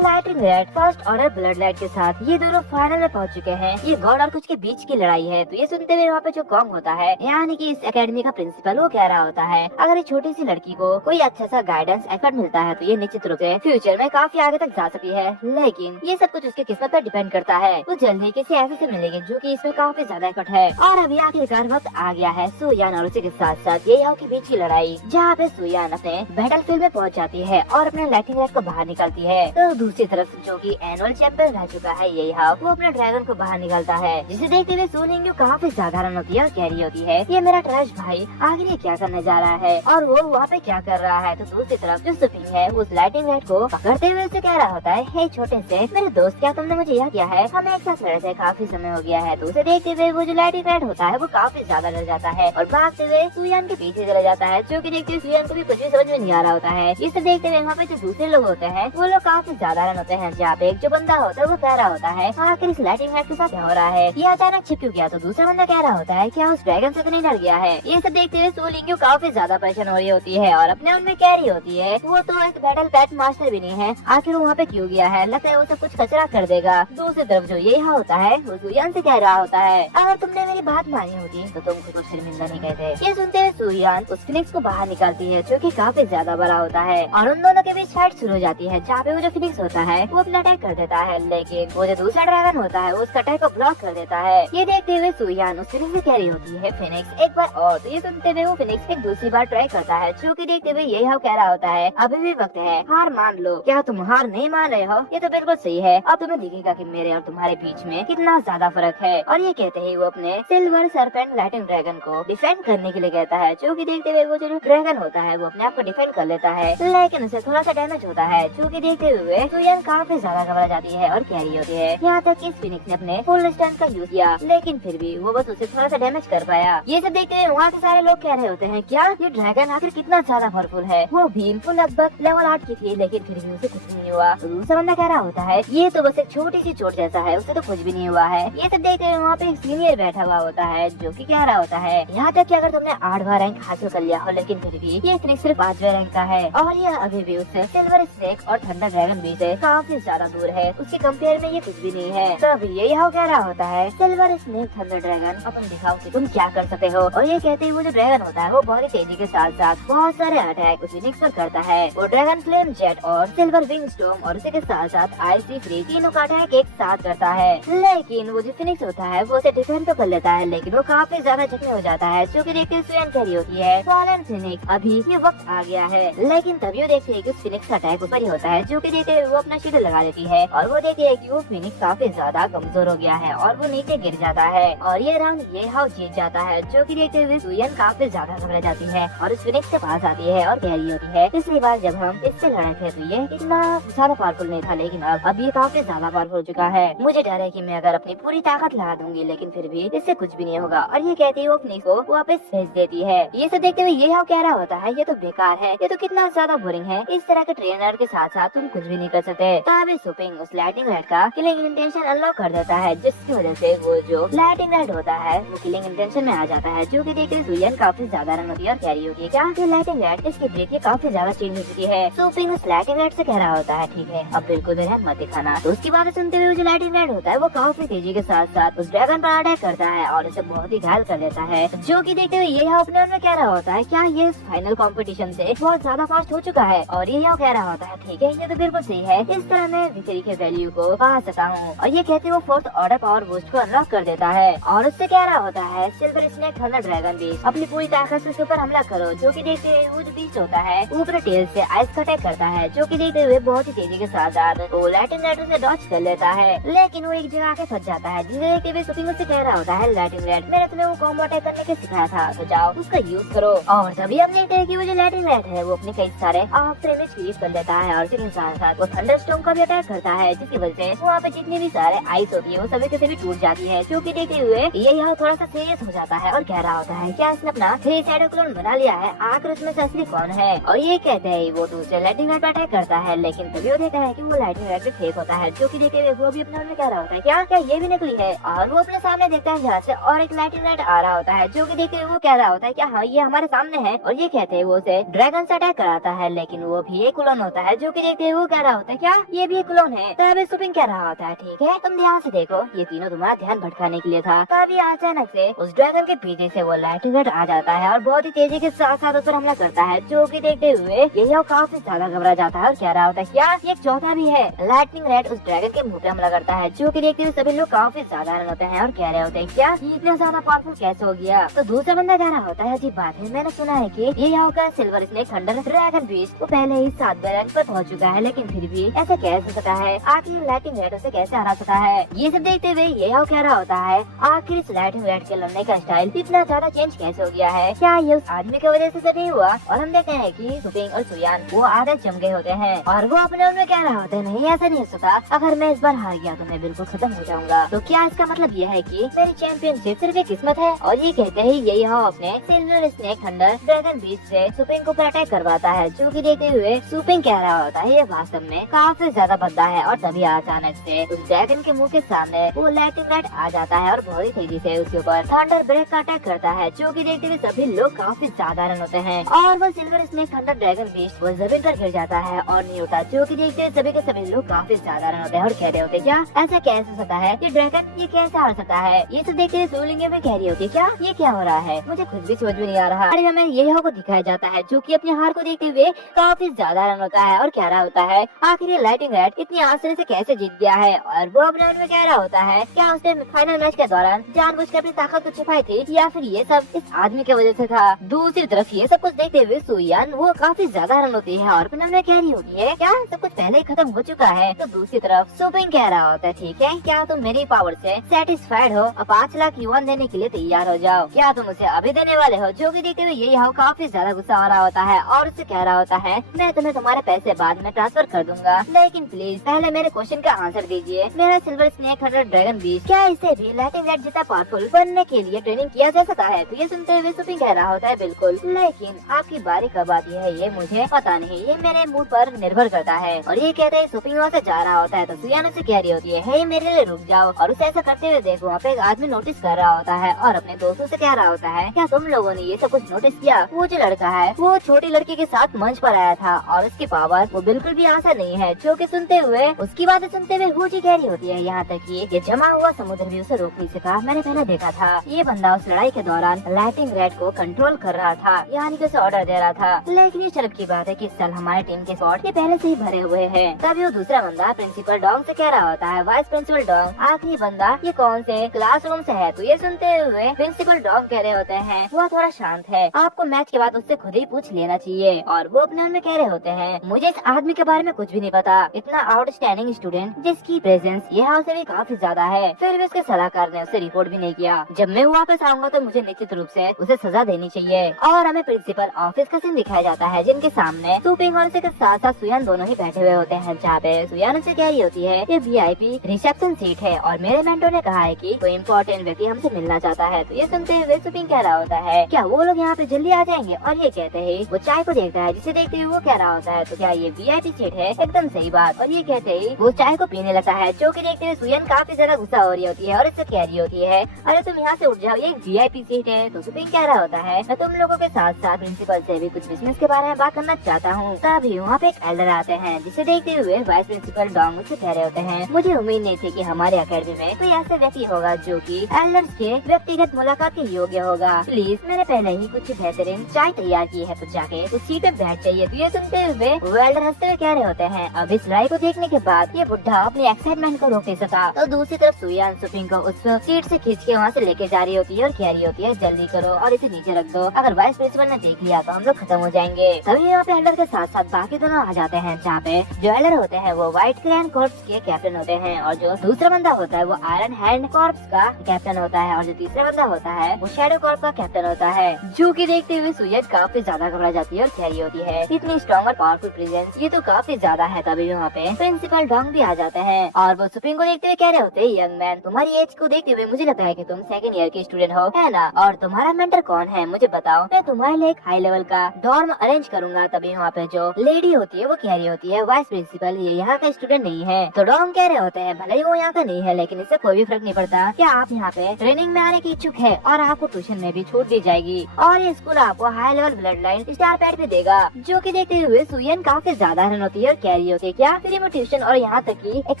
lightning red first order blood light के साथ, ये दोनों फाइनल में पहुंच चुके हैं। ये गॉड और कुछ के बीच की लड़ाई है। तो ये सुनते हुए वहाँ पे जो कॉन्ग होता है यानी कि इस एकेडमी का प्रिंसिपल वो कह रहा होता है अगर ये छोटी सी लड़की को कोई अच्छा सा गाइडेंस एफर्ट मिलता है तो ये निश्चित रूप से फ्यूचर में काफी आगे तक जा सकती है, लेकिन ये सब कुछ उसकी किस्मत पर डिपेंड करता है। वो जल्द ही किसी ऐसे से मिलेगी जो कि इसमें काफी ज्यादा एफर्ट है। और अभी आखिरकार वक्त आ गया है सुयान और उसी के साथ साथ ये के बीच की लड़ाई, जहाँ पे सुयान अपने बैटल फील्ड में पहुँच जाती है और अपने लाइटिंग रेड को बाहर निकलती है। तो दूसरी तरफ जो कि एनुअल चैंपियन रह चुका है ये वो अपने ड्रैगन को बाहर निकलता है, जिसे देखते हुए सोनिंग काफी साधारण होती है और कह रही होती है ये मेरा ट्रैश भाई आगे ये क्या करने जा रहा है और वो वहाँ पे क्या कर रहा है। तो दूसरी तरफ जो सुपिंग है उस लाइटिंग रेड को पकड़ते हुए उसे कह रहा होता है हे छोटे से मेरे दोस्त, क्या तुमने मुझे यह किया है? हम एक साथ लड़े थे, काफी समय हो गया है। तो उसे देखते हुए वो जो लाइटिंग रेड होता है वो काफी ज्यादा डर जाता है और भागते हुए सुयान के पीछे चला जाता है, जो कि देखते हुए सुयान को भी कुछ भी समझ में नहीं आ रहा होता है। इसे देखते हुए वहाँ पे जो दूसरे लोग होते हैं वो लोग काफी साधारण होते हैं, जहाँ पे एक जो बंदा होता है वो कह रहा होता है आखिर इस लाइटिंग रेड के साथ क्या हो रहा है, ये अचानक छिप क्यों गया? तो दूसरा बंदा कह रहा होता है क्या उस ड्रैगन से तो नहीं डर गया है? ये सब देखते हुए सोलिंग काफी ज्यादा परेशान हो रही होती है और अपने मन में कह रही होती है वो तो एक बैटल पैट मास्टर भी नहीं है, आखिर वो वहाँ पे क्यों गया है? लगता है वो सब कुछ कचरा कर देगा। दूसरी तरफ जो ये होता है वो सुयान से कह रहा होता है अगर तुमने मेरी बात मानी होती तो तुम खुद को शर्मिंदा नहीं कहते। ये सुनते हुए सुयान उस फिनिक्स को बाहर निकालती है जो कि काफी ज्यादा बड़ा होता है और उन दोनों के बीच फाइट शुरू हो जाती है, जहाँ पे वो जो फिनिक्स होता है वो अपना अटैक कर देता है, लेकिन वो जो दूसरा ड्रैगन होता है वो उसका अटैक को ब्लॉक कर देता है। ये देखते हुए सुयान उस फिनिक्स से कह रही होती है फिनिक्स एक बार और। तो ये सुनते हुए वो फिनिक्स एक दूसरी बार ट्राई करता है, जो कि देखते हुए यही कह रहा होता है अभी भी वक्त है, हार मान लो। क्या तुम हार नहीं मान रहे हो? ये तो बिल्कुल सही है, अब तुम्हें दिखेगा कि मेरे और तुम्हारे बीच में कितना ज्यादा फर्क है। और ये कहते ही वो अपने सिल्वर सर्पेंट लाइटिंग ड्रैगन को डिफेंड करने के लिए कहता है, जो कि देखते हुए वो जो ड्रैगन होता है वो अपने आप को डिफेंड कर लेता है, लेकिन उसे थोड़ा सा डैमेज होता है, जो कि देखते हुए सुयान काफी ज्यादा घबरा जाती है और कह रही होती है यहाँ तक इस फिनिक्स ने अपने फुल स्टैंड का यूज किया, लेकिन फिर भी वो बस उसे थोड़ा सा डैमेज कर पाया। ये सब देखते हुए वहाँ के सारे लोग कह रहे होते हैं क्या ये ड्रैगन आखिर कितना ज्यादा पावरफुल है? वो भीम वो लगभग लेवल 8 की थी, लेकिन फिर भी उसे कुछ नहीं हुआ। तो दूसरा बंदा कह रहा होता है ये तो बस एक छोटी सी चोट जैसा है, उसे तो कुछ भी नहीं हुआ है। ये सब देखते हुए वहाँ पे एक सीनियर बैठा हुआ होता है, जो कि कह रहा होता है यहाँ तक कि अगर तुमने 8वां रैंक हासिल कर लिया हो, लेकिन फिर भी ये फिनिक्स सिर्फ 5वें रैंक का है और यह अभी भी उससे सिल्वर स्नेक और थंडर ड्रैगन भी से काफी ज्यादा दूर है, उसके कंपेयर में ये कुछ भी नहीं है। तब ये कह रहा होता है सिल्वर स्नेक थंडर ड्रैगन अपन दिखाओ कि तुम क्या कर सकते हो। और ये कहते ही वो जो ड्रैगन होता है वो बहुत ही तेजी के साथ साथ बहुत सारे अटैक उस फिनिक्स पर करता है। वो ड्रैगन फ्लेम जेट और सिल्वर विंग स्टॉर्म और उसी के साथ साथ आईसी फ्री तीनों का अटैक एक साथ करता है, लेकिन वो जो फिनिक्स होता है वो उसे डिफेंड तो कर लेता है, लेकिन वो काफी ज्यादा जख्मी हो जाता है, जो कि देखते हुए सुयान कह रही होती है फॉलन फिनिक्स अभी ये वक्त आ गया है। लेकिन तभी वो देखते है कि उस फिनिक्स का अटैक ऊपर ही होता है, जो कि देखते हुए वो अपना शील्ड लगा लेती है और वो देखती है कि वो फिनिक्स काफी ज्यादा कमजोर हो गया है और वो नीचे गिर जाता है और ये राउंड ये जीत जाता है, जो कि देखते हुए सुयान काफी ज्यादा घबरा जाती है और उस फिनिक्स के पास आती है और कह रही होती है पिछली बार जब हम इससे लड़े थे तो ये इतना ज्यादा पावरफुल नहीं था, लेकिन अब ये काफी ज्यादा पावरफुल हो चुका है। मुझे डर है कि मैं अगर अपनी पूरी ताकत लगा दूंगी लेकिन फिर भी इससे कुछ भी नहीं होगा। और ये कहती है वो फिनिक्स को वापस भेज देती है। ये सब देखते हुए ये कह रहा होता है ये तो बेकार है, ये तो कितना ज्यादा बोरिंग है, इस तरह के ट्रेनर के साथ साथ तुम कुछ भी नहीं कर सकते। तभी सुपिंग उस लाइटिंग रेड का किलिंग इंटेंशन अनलॉक कर देता है, जिसकी वजह से वो जो लाइटिंग रेड होता है वो किलिंग इंटेंशन में आ जाता है, जो कि देखते सुयान काफी ज्यादा रन होती है और कह रही होती है क्या ये लाइटिंग रेड इसकी ब्रेक काफी ज्यादा चेंज हो चुकी है। सुपिंग उस लाइटिंग रेड से कह रहा होता है ठीक है अब बिल्कुल मेरे मत दिखाना। तो उसकी बातें सुनते हुए जो लाइटिंग रेड होता है वो काफी तेजी के साथ साथ उस ड्रैगन पर अटैक करता है और उसे बहुत ही घायल कर देता है, जो कि देखते हुए ये अपने मन में कह रहा होता है क्या ये फाइनल कंपटीशन से बहुत ज्यादा फास्ट हो चुका है। और ये कह रहा होता है ठीक है ये तो बिल्कुल सही है, इस तरह मैं विक्ट्री के वैल्यू को पा सका हूँ। और ये कहते हुए फोर्थ ऑर्डर पावर बूस्ट को अनलॉक कर देता है और उससे कह रहा होता है silver snake thunder dragon beast अपनी पूरी ताकत से उसके ऊपर हमला करो, जो कि देखते हुए वो जो बीस्ट होता है ऊपर टेल से आइस का अटैक करता है, जो कि देखते हुए बहुत ही तेजी के साथ वो लाइटिंग रेड उसे डॉज कर लेता है, लेकिन वो एक जगह आके फंस जाता है, जिसे देखते हुए सुपिंग उससे कह रहा होता है लाइटिंग रेड मैंने तुम्हें वो कॉम्बो अटैक करने के सिखाया था तो जाओ उसका यूज करो। और तभी हम देखते हैं कि वो जो लाइटिंग रेड है वो अपने कई सारे आफ्टर इमेज क्रिएट कर लेता है और फिर साथ साथ वो थंडरस्टॉर्म का भी अटैक करता है, जिसकी वजह से वहाँ पे जितने भी सारे आइस होती है वो सभी के सभी टूट जाती है। जो कि देखते हुए ये यहाँ थोड़ा सा सीरियस हो जाता है और कह रहा होता है क्या इसने अपना 3 शैडो क्लोन बना लिया है, आखिर उसमें से असली कौन है। और ये कहते हैं वो दूसरे लाइटिंग रेड पर अटैक करता है, लेकिन तभी वो देखता है कि वो लाइटिंग रेड फेक होता है। जो कि देखते हुए वो भी अपने मन में कह रहा होता है क्या क्या ये भी नकली है। और वो अपने सामने देखता है जहाँ से और एक लाइटिंग रेड आ रहा होता है। जो कि देखते हुए वो कह रहा होता है क्या हाँ ये हमारे सामने है। और ये कहते हैं वो उसे ड्रैगन से अटैक कराता है, लेकिन वो भी एक क्लोन होता है। जो कि देखते हुए वो कह रहा होता है क्या ये भी एक क्लोन है। तभी सुपिंग कह रहा होता है ठीक है तुम ध्यान से देखो, ये तीनों तुम्हारा ध्यान भटकाने के लिए था। तभी अचानक से उस ड्रैगन के पीछे से वो लाइटिंग रेड आ जाता है और बहुत ही तेजी के साथ साथ उस पर हमला करता है। जो कि देखते हुए ये काफी ज्यादा घबरा जाता है और कह रहा होता है क्या ये एक चौथा भी है। लाइटिंग रेड उस ड्रैगन के मुंह पे हमला करता है। जो कि देखते हुए सभी लोग काफी ज्यादा हैरान होते हैं और कह रहे होते हैं क्या ये इतना ज्यादा पावरफुल कैसे हो गया। तो दूसरा बंदा कह रहा होता है अजीब बात है, मैंने सुना है कि ये यहाँ का silver snake thunder dragon beast वो पहले ही 7 रैंक पर पहुंच चुका है, लेकिन फिर भी ऐसा कैसे हो सकता है, आखिर लाइटिंग रेड उसे कैसे हरा सकता है। ये सब देखते हुए ये यहाँ कह रहा होता है आखिर इस लाइटिंग रेड के लड़ने का स्टाइल इतना ज्यादा चेंज कैसे हो गया है, क्या ये उस आदमी की वजह से तो नहीं हुआ। और हम देखते हैं कि सुपिंग और सुयान वो आधे जम गए होते हैं और वो अपने उनमें कह रहा होता है नहीं ऐसा नहीं हो सकता, अगर मैं इस बार हार गया तो मैं बिल्कुल खत्म हो जाऊंगा। तो क्या इसका मतलब ये है कि मेरी चैंपियनशिप सिर्फ एक किस्मत है। और ये कहते हैं ये यहाँ अपने सिल्वर स्नेक थंडर ड्रैगन बीच से सुपिंग को अटैक करवाता है। जो कि देखते हुए सुपिंग कह रहा होता है ये वास्तव में काफी ज्यादा भद्दा है। और तभी अचानक से उस ड्रैगन के मुंह के सामने वो लाइटिंग रेड आ जाता है और बहुत ही तेजी से उसके ऊपर थंडर ब्रेक का अटैक करता है। जो कि देखते हुए सभी लोग काफी ज्यादा हैरान होते हैं और वो silver snake thunder dragon beast वो जमीन पर गिर जाता है और नहीं होता। जो कि देखते हुए सभी के सभी लोग काफी ज्यादा हैरान होते हैं और कह रहे होते हैं क्या ऐसा कैसे हो सकता है, ये ड्रैगन ये कैसे हार सकता है। ये सब देखते हुए सोलिंगे में कह रही होती है क्या ये क्या हो रहा है, मुझे खुद भी समझ में नहीं आ रहा। अरे हमें ये को दिखाया जाता है जो कि अपनी हार को देखते हुए काफी ज्यादा हैरान होता है और कह रहा होता है आखिर ये लाइटिंग रेड इतनी आसानी से कैसे जीत गया है। और वो अपने मन में कह रहा होता है क्या उसने फाइनल मैच के दौरान जानबूझकर अपनी ताकत को छिपाई थी या फिर ये सब इस आदमी की वजह से था। दूसरी तरफ ये सब कुछ देखते हुए सुयान वो काफी ज्यादा हैरान होती है और अपने मन में कह रही होती है क्या सब कुछ पहले ही खत्म हो चुका है। तो दूसरी तरफ सुपिंग कह रहा होता है ठीक है क्या तुम मेरी पावर से सेटिस्फाइड हो, अब 5 लाख युवान देने के लिए तैयार हो जाओ, क्या तुम उसे अभी देने वाले हो। जो कि देखते हुए ये यहाँ काफी ज्यादा गुस्सा आ रहा होता है और उससे कह रहा होता है मैं तुम्हें तुम्हारे पैसे बाद में ट्रांसफर कर दूंगा, लेकिन प्लीज पहले मेरे क्वेश्चन का आंसर दीजिए। मेरा silver snake thunder dragon beast क्या इसे भी लाइटिंग रेड जितना पावरफुल बनने के लिए ट्रेनिंग किया जा सकता है। तो ये सुनते हुए सुपिंग कह रहा होता है बिल्कुल, लेकिन आपकी बारी कब आती है ये मुझे पता नहीं, ये मेरे मूड पर निर्भर करता है। और ये कहते हैं सुपिंग वहाँ से जा रहा होता है तो सुयान उसे कह रही होती है हे मेरे लिए रुक जाओ। और उसे ऐसा करते हुए देखो वहाँ पे एक आदमी नोटिस कर रहा होता है और अपने दोस्तों से कह रहा होता है क्या तुम लोगों ने ये सब कुछ नोटिस किया, वो जो लड़का है वो छोटी लड़की के साथ मंच पर आया था और उसकी पावर वो बिल्कुल भी आसान नहीं है। जो कि सुनते हुए उसकी बातें सुनते हुए हुजी कह रही होती है यहाँ तक कि ये जमा हुआ समुद्र भी उसे रोक नहीं सका, मैंने पहले देखा था ये बंदा उस लड़ाई के दौरान लाइटिंग रेड को कंट्रोल कर रहा था, यानी कि उसे ऑर्डर दे रहा था। लेकिन ये शर्म की बात है कि इस साल हमारे टीम के स्पॉट ये पहले से ही भरे हुए हैं। तभी वो दूसरा बंदा प्रिंसिपल डॉग से कह रहा होता है वाइस प्रिंसिपल डॉग आखिरी बंदा ये कौन से क्लासरूम से है। तो ये सुनते हुए प्रिंसिपल डॉग कह रहे होते हैं वो थोड़ा शांत है, आपको मैच के बाद उससे खुद ही पूछ लेना चाहिए। और वो अपने मन में कह रहे होते हैं मुझे इस आदमी के बारे में कुछ भी नहीं पता, इतना आउटस्टैंडिंग स्टूडेंट जिसकी प्रेजेंस यहाँ से भी काफी ज्यादा है, फिर भी उसके सलाहकार ने उसे रिपोर्ट भी नहीं किया। जब मैं वापस आऊंगा तो मुझे निश्चित रूप से उसे सजा देनी चाहिए। और हमें प्रिंसिपल ऑफिस का सीन दिखाया जाता है जिनके सामने सुपिंग और उसके साथ साथ सुयान दोनों ही बैठे हुए होते हैं, जहाँ पे सुयान उसे कह रही होती है ये VIP रिसेप्शन सीट है और मेरे मेंटोर ने कहा है कि कोई इम्पोर्टेंट व्यक्ति हमसे मिलना चाहता है। तो ये सुनते हुए सुपिंग कह रहा होता है क्या वो लोग यहाँ पे जल्दी आ जाएंगे। और ये कहते हैं वो चाय को देखता है जिसे देखते हुए वो कह रहा होता है तो क्या ये VIP सीट है, एकदम सही बात। और ये कहते ही वो चाय को पीने लगता है। जो कि देखते हुए सुयन काफी ज्यादा गुस्सा हो रही होती है और इससे कह रही होती है अरे तुम यहाँ से उठ जाओ, ये VIP सीट है। तो सुपिंग कह रहा होता है मैं तुम लोगों के साथ साथ प्रिंसिपल से भी कुछ बिजनेस के बारे में बात करना चाहता हूँ। तभी वहाँ पे एक एल्डर आते हैं जिसे देखते हुए वाइस प्रिंसिपल डॉग उससे कह रहे होते हैं मुझे उम्मीद नहीं थी कि हमारे अकेडमी में कोई ऐसा व्यक्ति होगा जो कि एल्डर्स के व्यक्तिगत मुलाकात के योग्य होगा, प्लीज मैंने पहले ही कुछ बेहतरीन चाय तैयार की है तो जाके उस सीट पे बैठ जाइए। तो ये सुनते हुए वो एल्डर हंसते हुए कह रहे होते हैं अब इस लड़ाई को देखने के बाद ये बुढ़ा अपनी एक्साइटमेंट को रोक नहीं सका। तो दूसरी तरफ सुयान सुपिंग को उस सीट से खींच के वहाँ से लेके जा रही होती है और कह रही होती है जल्दी करो और इसे नीचे रख दो, अगर वाइस प्रिंसिपल ने देख लिया तो हम लोग खत्म हो जाएंगे। तभी यहाँ पे एल्डर के साथ साथ बाकी दोनों आ जाते हैं, जहाँ पे जो एल्डर होते हैं वो व्हाइट क्लैन कॉर्प्स के कैप्टन होते हैं और जो दूसरा बंदा होता है वो आयरन हैंड कॉर्प्स का कैप्टन होता है और जो तीसरा बंदा होता है वो शैडो कॉर्प का कैप्टन होता है। जो की देखते हुए सुयन काफी ज्यादा घबरा जाती है और कह रही होती है इतनी स्ट्रॉन्ग और पावरफुल प्रेजेंस, ये तो काफी ज्यादा है। तभी वहाँ पे प्रिंसिपल डोंग भी आ जाते हैं और वो सुपिंग को देखते हुए कह रहे होते हैं, यंग मैन, तुम्हारी एज को देखते हुए मुझे लगता है कि तुम सेकंड ईयर की स्टूडेंट हो, है ना? और तुम्हारा मेंटर कौन है मुझे बताओ, मैं तुम्हारे लिए एक हाई लेवल का डॉर्म अरेंज करूंगा। तभी वहाँ पे जो लेडी होती है वो कह रही होती है, वाइस प्रिंसिपल ये यहाँ का स्टूडेंट नहीं है। तो डोंग कह रहे होते हैं, भले ही वो यहाँ का नहीं है लेकिन इससे कोई भी फर्क नहीं पड़ता। क्या आप यहाँ पे ट्रेनिंग में आने की इच्छुक है और आपको ट्यूशन में भी छूट दी जाएगी और ये स्कूल आपको high level blood line star pad भी देगा। जो कि देखते हुए सुयन काफी ज्यादा हैरान होती है और कह रही होती है, क्या फ्री में ट्यूशन और यहाँ तक की एक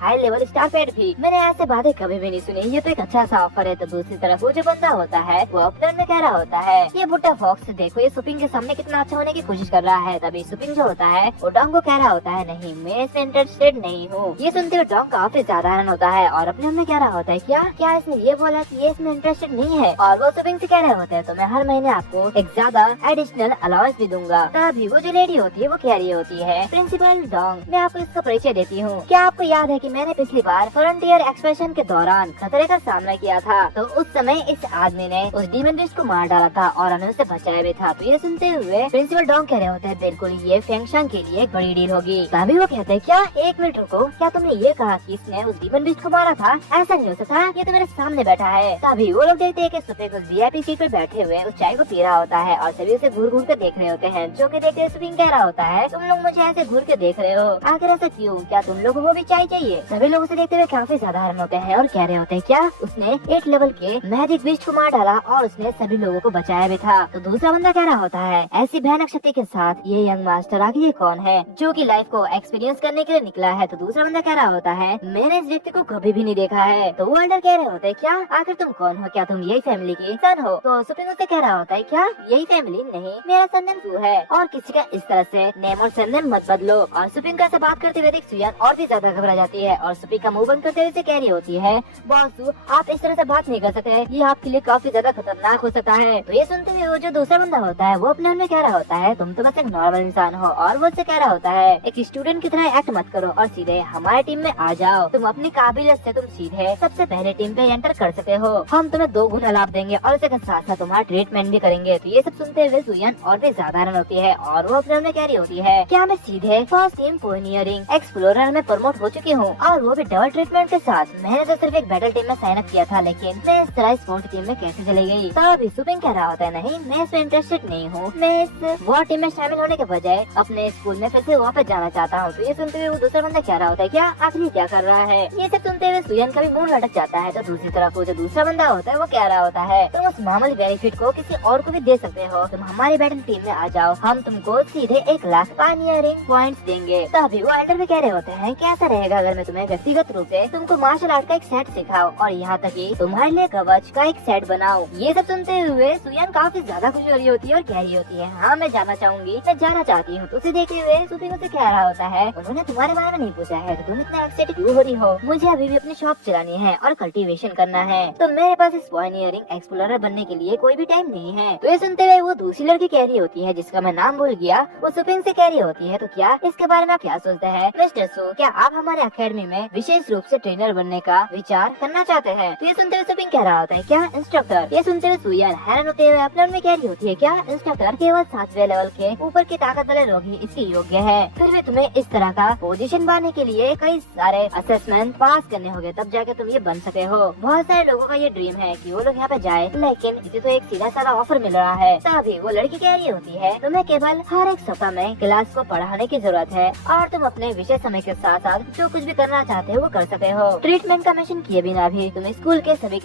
हाई लेवल स्टार पैड भी? मैंने ऐसे बातें कभी भी नहीं सुनी, ये तो एक अच्छा सा ऑफर है। तो दूसरी तरफ वो जो बंदा होता है वो अपने में कह रहा होता है, ये बुट्टा फॉक्स देखो ये सुपिंग के सामने कितना अच्छा होने की कोशिश कर रहा है। तभी सुपिंग जो होता है वो डोंग को कह रहा होता है, नहीं मैं इसमें इंटरेस्टेड नहीं हूँ। ये सुनते हुए डोंग काफी ज्यादा हैरान होता है और अपने में कह रहा होता है, क्या इसने ये बोला कि ये इसमें इंटरेस्टेड नहीं है? और वो सुपिंग से कह रहे होते हैं, तो मैं हर महीने आपको एक ज्यादा एडिशनल अलाउंस भी दूंगा। तभी वो जो लेडी होती है वो कह रही होती है, प्रिंसिपल डोंग मैं आपको इसका परिचय देती हूँ। क्या आपको याद है कि मैंने पिछली बार फ्रंटियर एक्सप्रेशन के दौरान खतरे का सामना किया था? तो उस समय इस आदमी ने उस डीमन बिस्ट को मार डाला था और हमें उसे बचाया भी था। तो ये सुनते हुए प्रिंसिपल डोंग कह रहे होते हैं, बिल्कुल ये फेंगशांग के लिए एक बड़ी डील होगी। तभी वो कहते हैं, क्या एक मिनट रुको, क्या तुमने ये कहा कि इसने उस डीमन बिस्ट को मारा था? ऐसा नहीं हो सकता, ये तो मेरे सामने बैठा है। तभी वो लोग देखते हैं कि सुपिंग उस वीआईपी सीट पर बैठे हुए उस चाय को पी रहा होता है और सभी उसे घूर घूर कर देख रहे होते हैं। जो कि देखते हुए सुपिंग कह रहा होता है, तुम लोग मुझे ऐसे घूर के देख रहे हो, आखिर ऐसा क्यों? क्या तुम लोगों को भी चाय चाहिए? सभी लोग उसे देखते हुए काफी ज्यादा हैरान होते हैं और कह रहे होते हैं, क्या उसने 8 लेवल के मैजिक बिस्ट को मार डाला और उसने सभी लोगों को बचाया भी था? तो दूसरा बंदा कह रहा होता है, ऐसी भयानक शक्ति के साथ ये यंग मास्टर आखिर ये कौन है जो कि लाइफ को एक्सपीरियंस करने के लिए निकला है? तो दूसरा बंदा कह रहा होता है, मैंने इस व्यक्ति को कभी भी नहीं देखा है। तो वो एल्डर कह रहे होते हैं, क्या आखिर तुम कौन हो? क्या तुम यही फैमिली की सन हो? तो सुपिंग उसे कह रहा होता है, क्या यही फैमिली? नहीं, मेरा सरनेम सू है और किसी का इस तरह से नेम और सरनेम मत बदलो। और सुपिंग का ऐसा बात करते हुए देख सुयन और भी ज्यादा घबरा जाती है और सुपिंग का मुंह बंद करते हुए कह रही होती है, बॉस आप इस तरह से बात नहीं कर सकते, ये आपके लिए काफी ज्यादा खतरनाक हो सकता है। तो ये सुनते हुए वो जो दूसरा बंदा होता है वो अपने मन में कह रहा होता है, तुम तो बस एक नॉर्मल इंसान हो। और वो उससे कह रहा होता है, एक स्टूडेंट की तरह एक्ट मत करो और सीधे हमारे टीम में आ जाओ। तुम अपनी काबिलियत से तुम सीधे सबसे पहले टीम पे एंटर कर सकते हो, हम तुम्हें 2 गुना लाभ देंगे और इसके साथ साथ तुम्हारा ट्रीटमेंट भी करेंगे। तो ये सब सुनते हुए सुयन और भी ज्यादा हैरान होती है और वो अपने मन में कह रही होती है, क्या मैं सीधे फर्स्ट टीम पोनियरिंग एक्सप्लोरर में प्रमोट हो चुकी हूँ और वो भी डबल ट्रीटमेंट के साथ। मैंने तो सिर्फ एक बैटल टीम में साइन अप किया था, लेकिन मैं इस तरह स्पोर्ट टीम में कैसे चली गई? तभी सुपिंग कह रहा होता है, नहीं मैं इसमें इंटरेस्टेड नहीं हूँ, मैं इस वॉर टीम में शामिल होने के बजाय अपने स्कूल में फिर से वापस जाना चाहता हूँ। तो ये सुनते हुए वो दूसरा बंदा कह रहा होता है, क्या आखिर क्या कर रहा है? ये सब सुनते हुए सुयन का भी मुंह लटक जाता है। तो दूसरी तरफ वो जो दूसरा बंदा होता है वो कह रहा होता है, तुम उस मामूली बेनिफिट को किसी और को भी दे सकते हो, तुम हमारी बैटल टीम में आ जाओ, हम तुमको सीधे 1 लाख पानियरिंग पॉइंट्स देंगे। तभी वो एल्डर भी कह रहे होते हैं, कैसा रहेगा अगर मैं तुम्हें व्यक्तिगत रूप से तुमको मार्शल आर्ट का एक सेट सिखाऊं और यहाँ तक कि तुम्हारे लिए कवच का एक सेट बनाऊं। ये सब सुनते हुए सुयन काफी ज्यादा खुश हो रही होती है और कह रही होती है, हाँ मैं जाना चाहूंगी, मैं जाना चाहती हूँ। तो उसे देखते हुए सुपिंग उसे कह रहा होता है, उन्होंने तुम्हारे बारे में नहीं पूछा है तो तुम इतना एक्साइटेड क्यों हो रही हो? मुझे अभी भी अपनी शॉप चलानी है और कल्टीवेशन करना है, तो मेरे पास इस पॉइनियरिंग एक्सप्लोरर बनने के लिए कोई भी टाइम नहीं है। तो ये सुनते हुए वो दूसरी लड़की कह रही होती है जिसका मैं नाम भूल गया, वो सुपिंग से कह रही होती है, तो क्या इसके बारे में आप क्या सोचते हैं मिस्टर सू? क्या आप हमारे अकेडमी में विशेष रूप से ट्रेनर बनने का विचार करना चाहते हैं? तो ये सुनते हुए सुपिंग कह रहा होता है, क्या इंस्ट्रक्टर? ये सुनते हुए सुयन हैरान होते हुए अपने मन में कह रही होती है, क्या इंस्ट्रक्टर केवल 7वें लेवल के ऊपर के ताकत वाले लोग ही इसके योग्य है? फिर भी तुम्हें इस तरह का पोजीशन पाने के लिए कई सारे असेसमेंट पास करने होंगे, तब जाके तुम ये बन सके हो। बहुत सारे लोगों का ये ड्रीम है कि वो लोग यहाँ पे जाए, लेकिन इसे तो एक सीधा साधा ऑफर मिल रहा है। तभी वो लड़की कह रही होती है, तुम्हें केवल हर एक सप्ताह में क्लास को पढ़ाने की जरूरत है और तुम अपने विषय समय के साथ साथ जो कुछ भी करना चाहते हो वो कर सकते हो। ट्रीटमेंट का मिशन किए बिना भी तुम स्कूल के सभी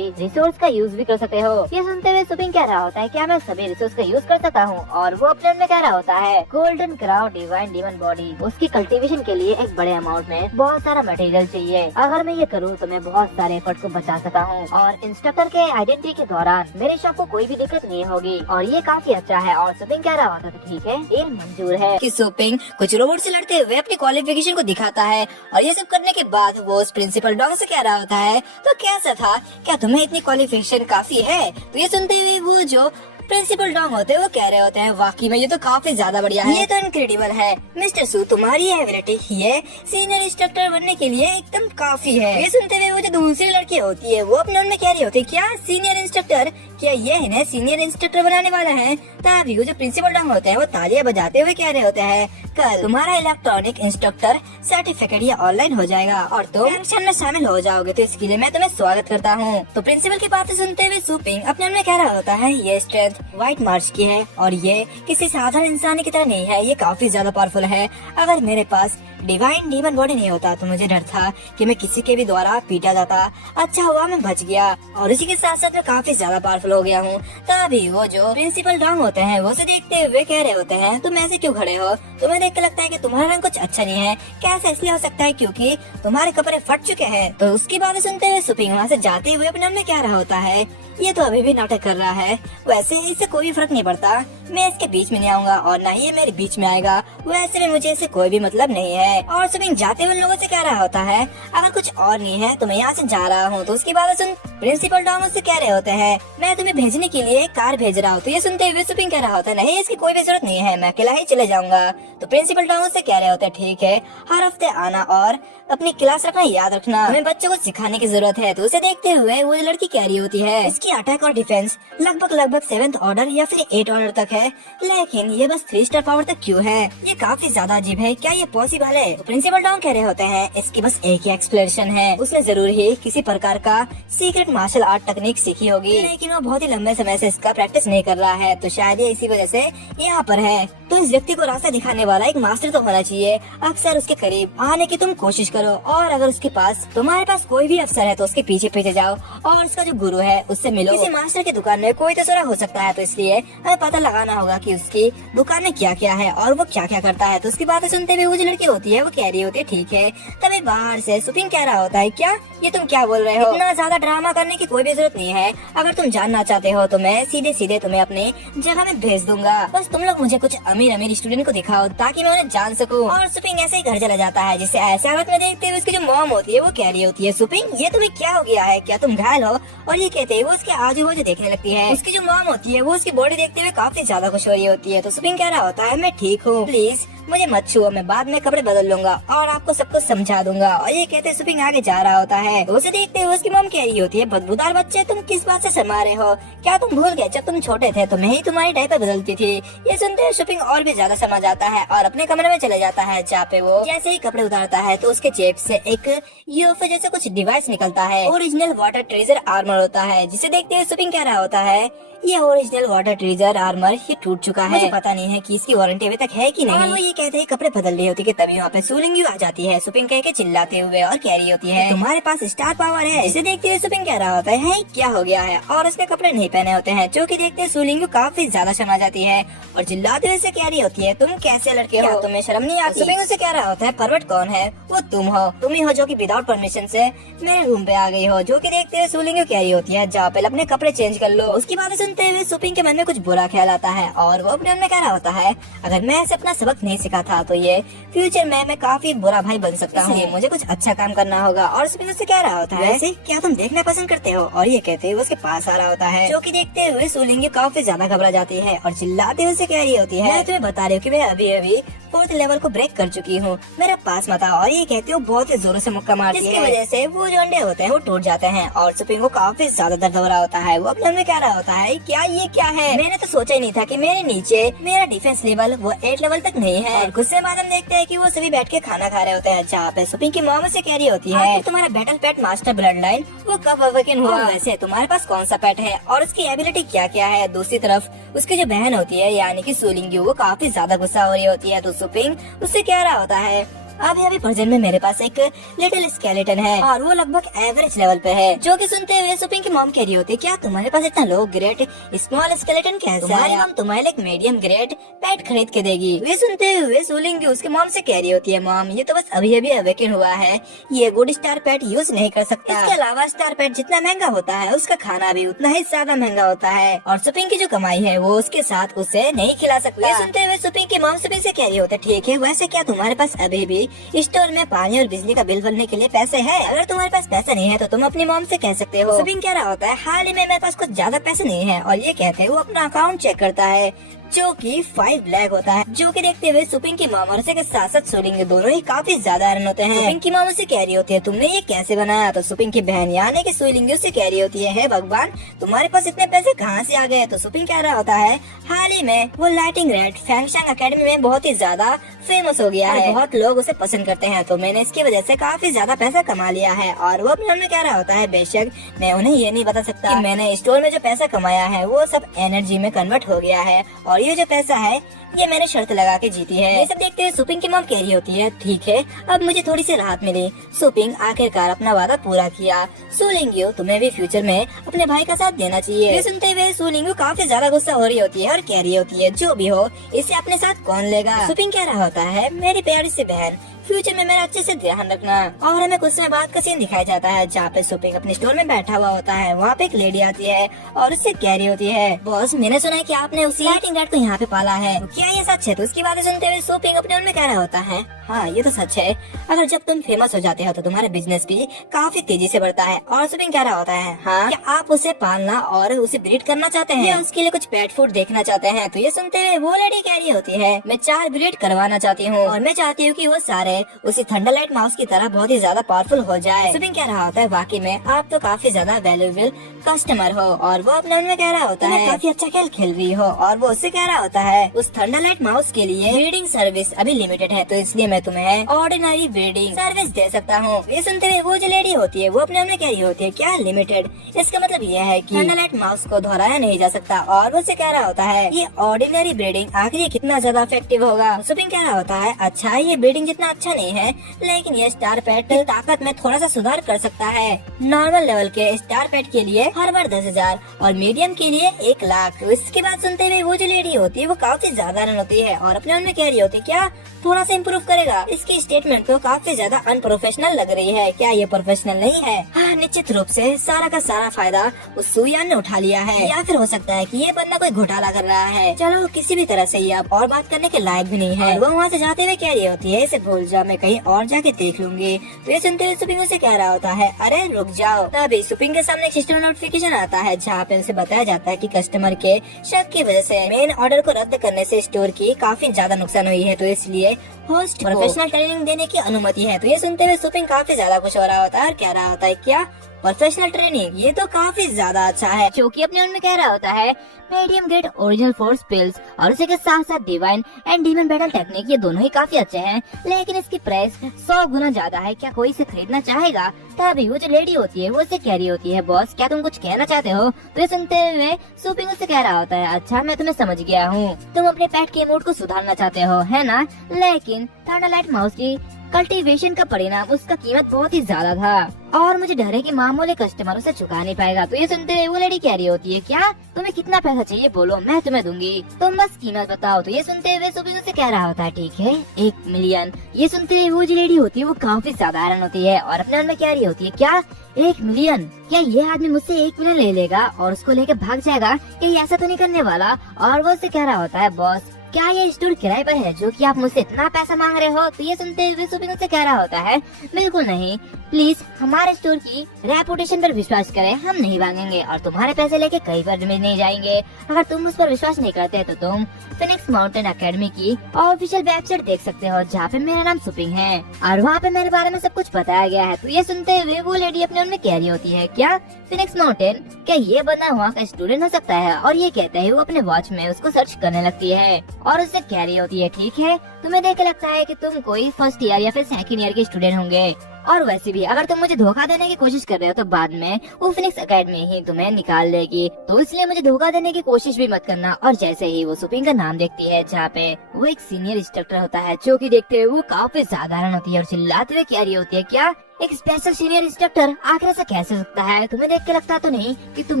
रिसोर्स का यूज भी कर सकते हो। ये सुनते हुए सुपिंग कह रहा होता है, क्या मैं सभी रिसोर्स का यूज कर सकता हूँ? और वो अपने में कह रहा होता है, golden crow divine demon body, उसकी कल्टीवेशन के लिए एक बड़े अमाउंट में बहुत सारा मटेरियल चाहिए। अगर मैं ये करूँ तो मैं बहुत सारे एफर्ट को बचा सकता हूँ और इंस्ट्रक्टर के आइडेंटिटी के दौरान मेरे शॉप को कोई भी दिक्कत नहीं होगी और ये काफी अच्छा है। और सुपिंग कह रहा होता है, ठीक है ये मंजूर है। कि सुपिंग कुछ रोबोट से लड़ते हुए अपनी क्वालिफिकेशन को दिखाता है और ये सब करने के बाद वो उस प्रिंसिपल डोंग से कह रहा होता है, तो कैसा था, क्या तुम्हें इतनी क्वालिफिकेशन काफी है? तो ये सुनते हुए वो जो प्रिंसिपल डोंग होते हैं वो कह रहे होते हैं वाकई में ये तो काफी ज्यादा बढ़िया है, ये तो इनक्रेडिबल है मिस्टर सू, तुम्हारी एबिलिटी ये सीनियर इंस्ट्रक्टर बनने के लिए एकदम काफी है। ये सुनते हुए वो जो दूसरी लड़की होती है वो अपने मन में कह रही होती है क्या सीनियर इंस्ट्रक्टर, क्या ये इन्हें सीनियर इंस्ट्रक्टर बनाने वाला है। तभी वो जो प्रिंसिपल डोंग होते हैं वो तालियां बजाते हुए कह रहे होते हैं कल तुम्हारा इलेक्ट्रॉनिक इंस्ट्रक्टर सर्टिफिकेट ये ऑनलाइन हो जाएगा और तुम फंक्शन में शामिल हो जाओगे, तो इसके लिए मैं तुम्हें स्वागत करता हूँ। तो प्रिंसिपल की बातें सुनते हुए सुपिंग अपने मन में कह रहा होता है ये स्ट्रेंथ व्हाइट मार्च की है और ये किसी साधारण इंसान की तरह नहीं है, ये काफी ज्यादा पावरफुल है। अगर मेरे पास डिवाइन डीमन बॉडी नहीं होता तो मुझे डर था कि मैं किसी के भी द्वारा पीटा जाता। अच्छा हुआ मैं बच गया और इसी के साथ साथ मैं काफी ज्यादा पावरफुल हो गया हूँ। तभी वो जो प्रिंसिपल डोंग होते हैं वो उसे देखते हुए कह रहे होते हैं तुम ऐसे क्यों खड़े हो, तुम्हें देख के लगता है कि तुम्हारा रंग कुछ अच्छा नहीं है। कैसे इसलिए हो सकता है क्योंकि तुम्हारे कपड़े फट चुके हैं। तो उसकी बातें सुनते हुए सुपिंग वहाँ से जाते हुए अपने मन में कह रहा होता है ये तो अभी भी नाटक कर रहा है, वैसे इससे कोई फर्क नहीं पड़ता, मैं इसके बीच में नहीं आऊंगा और न ही ये मेरे बीच में आएगा, वैसे भी मुझे इससे कोई भी मतलब नहीं है। और सुपिंग जाते हुए लोगों से कह रहा होता है अगर कुछ और नहीं है तो मैं यहाँ से जा रहा हूँ। तो उसकी बात सुन प्रिंसिपल डोंग उससे कह रहे होते हैं मैं तुम्हें भेजने के लिए एक कार भेज रहा हूँ। तो ये सुनते हुए सुपिंग कह रहा होता है नहीं इसकी कोई भी जरूरत नहीं है, मैं अकेला ही चले जाऊंगा। तो प्रिंसिपल डोंग उससे कह रहे होते हैं ठीक है, हर हफ्ते आना और अपनी क्लास रखना याद रखना, हमें बच्चों को सिखाने की जरूरत है। तो उसे देखते हुए वो लड़की कह रही होती है इसकी अटैक और डिफेंस लगभग 7th ऑर्डर या फिर 8 ऑर्डर तक है, लेकिन ये बस 3 स्टार पावर तक क्यों है, ये काफी ज्यादा अजीब है, क्या ये पॉसिबल है। तो प्रिंसिपल डोंग कह रहे होते हैं इसकी बस एक ही एक्सप्लेनेशन है, उसने जरूर ही किसी प्रकार का सीक्रेट मार्शल आर्ट टेक्निक सीखी होगी, लेकिन वो बहुत ही लंबे समय से इसका प्रैक्टिस नहीं कर रहा है, तो शायद ये इसी वजह से यहाँ पर है। तो इस व्यक्ति को रास्ता दिखाने वाला एक मास्टर तो होना चाहिए, अक्सर उसके करीब आने की तुम कोशिश करो और अगर उसके पास तुम्हारे पास कोई भी अफसर है तो उसके पीछे पीछे जाओ और उसका जो गुरु है उससे मिलो। किसी मास्टर की दुकान में कोई तो चोरा हो सकता है, तो इसलिए हमें पता लगाना होगा कि उसकी दुकान में क्या क्या है और वो क्या क्या करता है। तो उसकी बातें सुनते हुए वो जो लड़की होती है वो कह रही होती है ठीक है। तभी बाहर से सुपिंग कह रहा होता है क्या ये तुम क्या बोल रहे हो, इतना ज्यादा ड्रामा करने की कोई भी जरूरत नहीं है, अगर तुम जानना चाहते हो तो मैं सीधे सीधे तुम्हें अपने जगह में भेज दूंगा, बस तुम लोग मुझे कुछ अमीर स्टूडेंट को दिखाओ ताकि मैं उन्हें जान सकूं। और सुपिंग ऐसे ही घर चला जाता है, जिसे ऐसे हालत में देखते हुए उसकी जो मॉम होती है वो कह रही होती है सुपिंग ये तुम्हें क्या हो गया है, क्या तुम घायल हो। और ये कहते हुए वो उसके आजू बाजू देखने लगती है। उसकी जो मॉम होती है वो उसकी बॉडी देखते हुए काफी ज्यादा खुश हो रही होती है। तो सुपिंग कह रहा होता है मैं ठीक हूँ, प्लीज मुझे मत छुओ, मैं बाद में कपड़े बदल लूंगा और आपको सब कुछ समझा दूंगा। और ये कहते सुपिंग आगे जा रहा होता है, उसे देखते हुए उसकी मॉम कह रही होती है बदबूदार बच्चे तुम किस बात से शर्मा रहे हो, क्या तुम भूल गए जब तुम छोटे थे तो मैं ही तुम्हारी डायपर बदलती थी। ये सुनते हुए सुपिंग और भी ज्यादा शर्मा जाता है और अपने कमरे में चले जाता है, जहाँ पे वो जैसे ही कपड़े उतारता है तो उसके जेब से एक यूएफओ जैसे कुछ डिवाइस निकलता है, ओरिजिनल वाटर ट्रेजर आर्मर होता है, जिसे देखते हुए सुपिंग कह रहा होता है ये ओरिजिनल वाटर ट्रेजर आर्मर ये टूट चुका है, मुझे पता नहीं है कि इसकी वारंटी अभी तक है कि नहीं। और वो ये कहते हैं कपड़े बदल रही होती है कि तभी वहाँ पे सुलिंग आ जाती है, सुपिंग कह के चिल्लाते हुए और कह रही होती है तुम्हारे पास स्टार पावर है। इसे देखते हुए सुपिंग कह रहा होता है क्या हो गया है, और उसने कपड़े नहीं पहने होते हैं, जो कि देखते सुलिंग काफी ज्यादा शर्मा जाती है और चिल्लाते हुए कह रही होती है तुम कैसे लड़के हो, तुम्हें शर्म नहीं आती। सुपिंग उसे कह रहा होता है परवट कौन है, वो तुम ही हो जो की विदाउट परमिशन से मेरे रूम पे आ गई हो। जो की देखते हुए सुलिंग कह रही होती है जा पहले अपने कपड़े चेंज कर लो। उसकी बातें सुनते हुए सुपिंग के मन में कुछ बुरा ख्याल आता है और वो अपने मन में कह रहा होता है अगर मैं ऐसे अपना सबक नहीं सीखा था तो ये फ्यूचर में मैं काफी बुरा भाई बन सकता हूँ, मुझे कुछ अच्छा काम करना होगा। और सुपिंग उससे कह रहा होता है वैसे क्या तुम देखना पसंद करते हो, और ये कहते हुए उसके पास आ रहा होता है, जो कि देखते हुए सुलिंग काफी ज्यादा घबरा जाती है और चिल्लाते हुए उसे कह रही होती है मैं तुम्हें बता रही हूँ कि मैं अभी 4th लेवल को ब्रेक कर चुकी हूँ, मेरे पास मत आओ। और ये कहते हो बहुत ही जोरों से मुक्का मारती है, जिसकी वजह से वो जो अंडे होते हैं वो टूट जाते हैं और सुपिंग को काफी ज्यादा दर्द हो रहा होता है। वो अपने में कह रहा होता है क्या ये क्या है, मैंने तो सोचा ही नहीं था कि मेरे नीचे मेरा डिफेंस लेवल वो 8 लेवल तक नहीं है। और गुस्से में हम देखते हैं कि वो सभी बैठ के खाना खा रहे होते हैं, जहाँ पे सुपिंग की मॉम से कह रही होती है तुम्हारा बैटल पेट मास्टर ब्लड लाइन वो कब अवेकन हुआ, वैसे तुम्हारे पास कौन सा पेट है और उसकी एबिलिटी क्या क्या है। दूसरी तरफ उसकी जो बहन होती है यानी कि सुलिंग वो काफी ज्यादा गुस्सा हो रही होती है। तो सुपिंग उससे कह रहा होता है अभी प्रेजेंट में मेरे पास एक लिटिल स्केलेटन है और वो लगभग एवरेज लेवल पे है। जो कि सुनते हुए सुपिंग की मॉम कह रही होती है क्या तुम्हारे पास इतना लो ग्रेट स्मॉल स्केलेटन कैसा है, हम तुम्हारे एक मीडियम ग्रेट पेट खरीद के देगी। वे सुनते हुए सुलिंग उसके मॉम से कह रही होती है मॉम ये तो बस अभी अवेकन हुआ है, ये गुड स्टार पेट यूज नहीं कर सकता, इसके अलावा स्टार पेट जितना महंगा होता है उसका खाना भी उतना ही ज्यादा महंगा होता है और सुपिंग की जो कमाई है वो उसके साथ उसे नहीं खिला सकता। सुनते हुए सुपिंग की मॉम सुपिंग से कह रही होती है ठीक है वैसे क्या तुम्हारे पास अभी भी कोई स्टोर में पानी और बिजली का बिल भरने के लिए पैसे है? अगर तुम्हारे पास पैसा नहीं है तो तुम अपनी मॉम से कह सकते हो। सुपिंग कह रहा होता है हाल ही में मेरे पास कुछ ज्यादा पैसे नहीं है, और ये कहते हुए अपना अकाउंट चेक करता है जो कि 5 लाख होता है, जो कि देखते हुए सुपिंग की मामा के साथ साथ सुलिंग दोनों ही काफी ज्यादा अर्न होते हैं। सुपिंग की मामा से कह रही होती है तुमने ये कैसे बनाया? तो सुपिंग की बहन यानी कि सुलिंग से कह रही होती है हे भगवान तुम्हारे पास इतने पैसे कहाँ से आ गए? तो सुपिंग कह रहा होता है हाल ही में वो लाइटिंग रेड फैंगशांग एकेडमी में बहुत ही ज्यादा फेमस हो गया है, बहुत लोग उसे पसंद करते हैं, तो मैंने इसकी वजह से काफी ज्यादा पैसा कमा लिया है। और वो अपने मन में कह रहा होता है बेशक मैं उन्हें ये नहीं बता सकता कि मैंने स्टोर में जो पैसा कमाया है वो सब एनर्जी में कन्वर्ट हो गया है, और ये जो पैसा है ये मैंने शर्त लगा के जीती है। ये सब देखते हुए सुपिंग की मॉम कह रही होती है ठीक है अब मुझे थोड़ी सी राहत मिली। सुपिंग आखिरकार अपना वादा पूरा किया। सुलिंग्यू तुम्हें भी फ्यूचर में अपने भाई का साथ देना चाहिए। ये सुनते हुए सुलिंग्यू काफी ज्यादा गुस्सा हो रही होती है और कह रही होती है जो भी हो इसे अपने साथ कौन लेगा? सुपिंग कह रहा होता है मेरी प्यारी सी बहन फ्यूचर में मेरा अच्छे से ध्यान रखना। और हमें कुछ समय बाद का सीन दिखाया जाता है जहाँ पे सुपिंग अपने स्टोर में बैठा हुआ होता है। वहाँ पे एक लेडी आती है और उससे कह रही होती है बॉस मैंने सुना है कि आपने उसी लाइटिंग रैट को यहाँ पे पाला है, तो क्या ये सच है? तो उसकी बातें सुनते हुए सुपिंग अपने मन में कह रहा होता है हाँ ये तो सच है, अगर जब तुम फेमस हो जाते हो तो तुम्हारा बिजनेस भी काफी तेजी से बढ़ता है। और सुपिंग कह रहा होता है हाँ क्या आप उसे पालना और उसे ब्रीड करना चाहते हैं या उसके लिए कुछ पेट फूड देखना चाहते हैं? तो ये सुनते हुए वो लेडी कह रही होती है मैं 4 ब्रीड करवाना चाहती हूँ और मैं चाहती हूँ कि वो सारे उसी थंडरलाइट माउस की तरह बहुत ही ज्यादा पावरफुल हो जाए। सुपिंग कह रहा होता है वाकई में आप तो काफी ज्यादा वैल्यूएबल कस्टमर हो। और वो अपने मन में कह रहा होता है काफी अच्छा खेल खेल रही हो। और वो उससे कह रहा होता है उस थंडरलाइट माउस के लिए ब्रीडिंग सर्विस अभी लिमिटेड है, तो इसलिए मैं तुम्हें ऑर्डिनरी ब्रीडिंग सर्विस दे सकता हूँ। ये सुनते हुए वो जो लेडी होती है वो अपने मन में कह रही होती है क्या लिमिटेड? इसका मतलब ये है कि थंडरलाइट माउस को दोहराया नहीं जा सकता। और वो उससे कह रहा होता है ये ऑर्डिनरी ब्रीडिंग आखिर कितना ज्यादा इफेक्टिव होगा? सुपिंग कह रहा होता है अच्छा ये ब्रीडिंग जितना अच्छा नहीं है लेकिन ये स्टार पेट की ताकत में थोड़ा सा सुधार कर सकता है। नॉर्मल लेवल के स्टार पेट के लिए हर बार 10,000 और मीडियम के लिए 1 लाख। तो इसकी बात सुनते हुए वो जो लेडी होती है वो काफी ज्यादा रन होती है और अपने मन में कह रही होती है क्या थोड़ा सा इम्प्रूव करेगा? इसकी स्टेटमेंट तो काफी ज्यादा अनप्रोफेशनल लग रही है, क्या ये प्रोफेशनल नहीं है? हाँ निश्चित रूप से सारा का सारा फायदा उस सुयान ने उठा लिया है, या फिर हो सकता है कि ये बंदा कोई घोटाला कर रहा है। चलो किसी भी तरह से ये अब और बात करने के लायक भी नहीं है। वो वहाँ से जाते हुए कह रही होती है इसे भूल जा मैं कहीं और जाके देख लूंगी। तो ये सुनते हुए सुपिंग उसे कह रहा होता है अरे रुक जाओ। तभी सुपिंग के सामने एक सिस्टम नोटिफिकेशन आता है जहाँ पे उसे बताया जाता है कि कस्टमर के शक की वजह से मेन ऑर्डर को रद्द करने से स्टोर की काफी ज्यादा नुकसान हुई है, तो इसलिए होस्ट प्रोफेशनल ट्रेनिंग देने की अनुमति है। तो ये सुनते हुए सुपिंग काफी ज्यादा खुश हो रहा होता है और कह रहा होता है क्या प्रोफेशनल ट्रेनिंग, ये तो काफी ज्यादा अच्छा है। जो कि अपने मन में कह रहा होता है medium grade original force skills और उसी के साथ साथ divine and demon battle technique ये दोनों ही काफी अच्छे हैं, लेकिन इसकी प्राइस 100 गुना ज्यादा है। क्या कोई इसे खरीदना चाहेगा? तभी वो जो लेडी होती है वो उससे कह रही होती है बॉस क्या तुम कुछ कहना चाहते हो? तो ये सुनते हुए सुपिंग उससे कह रहा होता है अच्छा मैं तुम्हें समझ गया हूँ, तुम अपने पेट के मूड को सुधारना चाहते हो है ना, लेकिन थंडरलाइट माउस की कल्टीवेशन का परिणाम उसका कीमत बहुत ही ज्यादा था और मुझे डर है कि मामूली कस्टमर उसे चुका नहीं पाएगा। तो ये सुनते हुए वो लेडी कह रही होती है क्या तुम्हें कितना पैसा चाहिए बोलो मैं तुम्हें दूंगी, तुम बस कीमत बताओ। तो ये सुनते हुए सुपिंग से कह रहा होता है ठीक है 1 मिलियन। ये सुनते हुए वो जो लेडी होती है वो काफी साधारण होती है और अपने मन में कह रही होती है क्या 1 मिलियन? क्या ये आदमी मुझसे 1 मिलियन ले लेगा और उसको लेके भाग जाएगा? क्या ये ऐसा तो नहीं करने वाला? और वो उससे कह रहा होता है बॉस क्या ये स्टोर किराए पर है जो कि आप मुझसे इतना पैसा मांग रहे हो? तो ये सुनते हुए सुपिंग से कह रहा होता है बिल्कुल नहीं, प्लीज हमारे स्टोर की रेपुटेशन पर विश्वास करें, हम नहीं मांगेंगे और तुम्हारे पैसे लेके कहीं पर भी नहीं जाएंगे। अगर तुम उस पर विश्वास नहीं करते तो तुम फिनिक्स माउंटेन एकेडमी की ऑफिशियल वेबसाइट देख सकते हो जहाँ पे मेरा नाम सुपिंग है और वहाँ पे मेरे बारे में सब कुछ बताया गया है। तो ये सुनते हुए वो लेडी अपने मन में कह रही होती है क्या फिनिक्स माउंटेन, क्या ये बंदा वहाँ का स्टूडेंट हो सकता है? और ये कहते हैं वो अपने वॉच में उसको सर्च करने लगती है और उससे कह रही होती है ठीक है तुम्हें देख के लगता है कि तुम कोई फर्स्ट ईयर या फिर सेकंड ईयर के स्टूडेंट होंगे और वैसे भी अगर तुम मुझे धोखा देने की कोशिश कर रहे हो तो बाद में वो फिनिक्स एकेडमी ही तुम्हें निकाल लेगी, तो इसलिए मुझे धोखा देने की कोशिश भी मत करना। और जैसे ही वो सुपिंग का नाम देखती है जहाँ पे वो एक सीनियर इंस्ट्रक्टर होता है जो कि देखते हुए वो काफी साधारण होती है और चिल्लाते हुए कह रही होती है क्या एक स्पेशल सीनियर इंस्ट्रक्टर आखिर ऐसा कैसे हो सकता है? तुम्हें देख के लगता तो नहीं कि तुम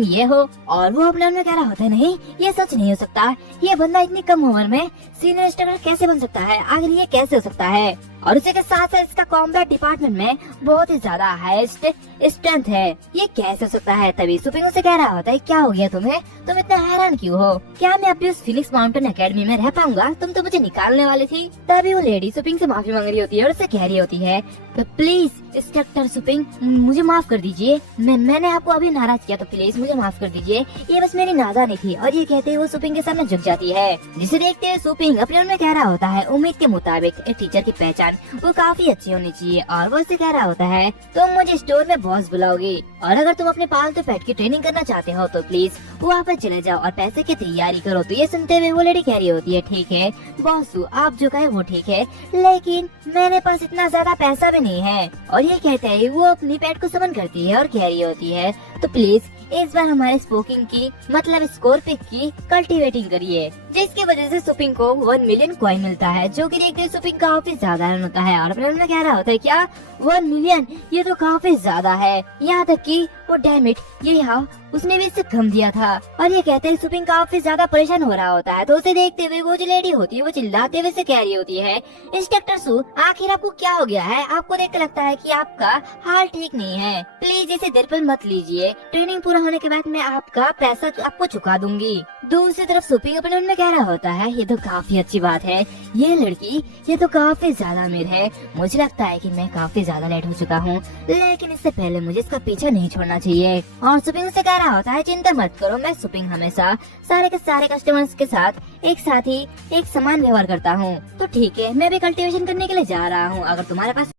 ये हो? और वो अपने मन में कह रहा होता है नहीं ये सच नहीं हो सकता, ये बंदा इतनी कम उम्र में सीनियर इंस्ट्रक्टर कैसे बन सकता है, आखिर ये कैसे हो सकता है? और उसी के साथ साथ इसका कॉम्बैट डिपार्टमेंट में बहुत ही ज्यादा हाईएस्ट स्ट्रेंथ है। ये कैसे सकता है? तभी सुपिंग उसे कह रहा होता है, क्या हो गया तुम्हें? तुम इतना हैरान क्यों हो? क्या मैं अभी उस फिनिक्स माउंटेन एकेडमी में रह पाऊंगा? तुम तो मुझे निकालने वाली थी। तभी वो लेडी सुपिंग से माफी मांग रही होती है और उसे कह रही होती है, तो प्लीज इंस्ट्रक्टर सुपिंग मुझे माफ कर दीजिए, मैंने आपको अभी नाराज किया, तो प्लीज मुझे माफ कर दीजिए, ये बस मेरी नादानी थी। और ये कहते हुए वो सुपिंग के सामने झुक जाती है, जिसे देखते हुए सुपिंग अपने मन में कह रहा होता है, उम्मीद के मुताबिक एक टीचर की पहचान वो काफी अच्छी होनी चाहिए। और वो उसे कह रहा होता है, तुम मुझे स्टोर में बॉस बुलाओगे और अगर तुम अपने पालतू पेट की ट्रेनिंग करना चाहते हो तो प्लीज वहाँ पर चले जाओ और पैसे की तैयारी करो। तो ये सुनते हुए वो लेडी कह रही होती है, ठीक है बॉस, आप जो कहे वो ठीक है, लेकिन मेरे पास इतना ज्यादा पैसा भी नहीं है। और ये कहते ही वो अपनी पेट को समन करती है और कह रही होती है, तो प्लीज इस बार हमारे स्पोकिंग की मतलब स्कॉर्पिक की कल्टीवेटिंग करिए, जिसकी वजह से सुपिंग को 1 मिलियन कॉइन मिलता है, जो कि देखते सुपिंग काफी ज्यादा होता है। और अपने मन में कह रहा होता है, क्या 1 मिलियन? ये तो काफी ज्यादा है। यहाँ तक कि वो डैमिट ये यहाँ उसने भी इससे कम दिया था। और ये कहते हैं सुपिंग काफी ज्यादा परेशान हो रहा होता है। तो उसे देखते हुए वो जो लेडी होती है वो चिल्लाते हुए से कह रही होती है, इंस्ट्रक्टर सू आखिर आपको क्या हो गया है? आपको देख कर लगता है कि आपका हाल ठीक नहीं है, प्लीज इसे दिल पर मत लीजिए, ट्रेनिंग पूरा होने के बाद मैं आपका पैसा आपको चुका दूंगी। दूसरी तरफ सुपिंग अपने मन में कह रहा होता है, ये तो काफी अच्छी बात है, ये लड़की ये तो काफी ज्यादा अमीर है, मुझे लगता है कि मैं काफी ज्यादा लेट हो चुका हूँ, लेकिन इससे पहले मुझे इसका पीछा नहीं छोड़ना चाहिए। और सुपिंग से कह रहा होता है, चिंता मत करो, मैं सुपिंग हमेशा सारे के सारे कस्टमर्स के साथ एक समान व्यवहार करता हूँ। तो ठीक है, मैं भी कल्टीवेशन करने के लिए जा रहा हूँ, अगर तुम्हारे पास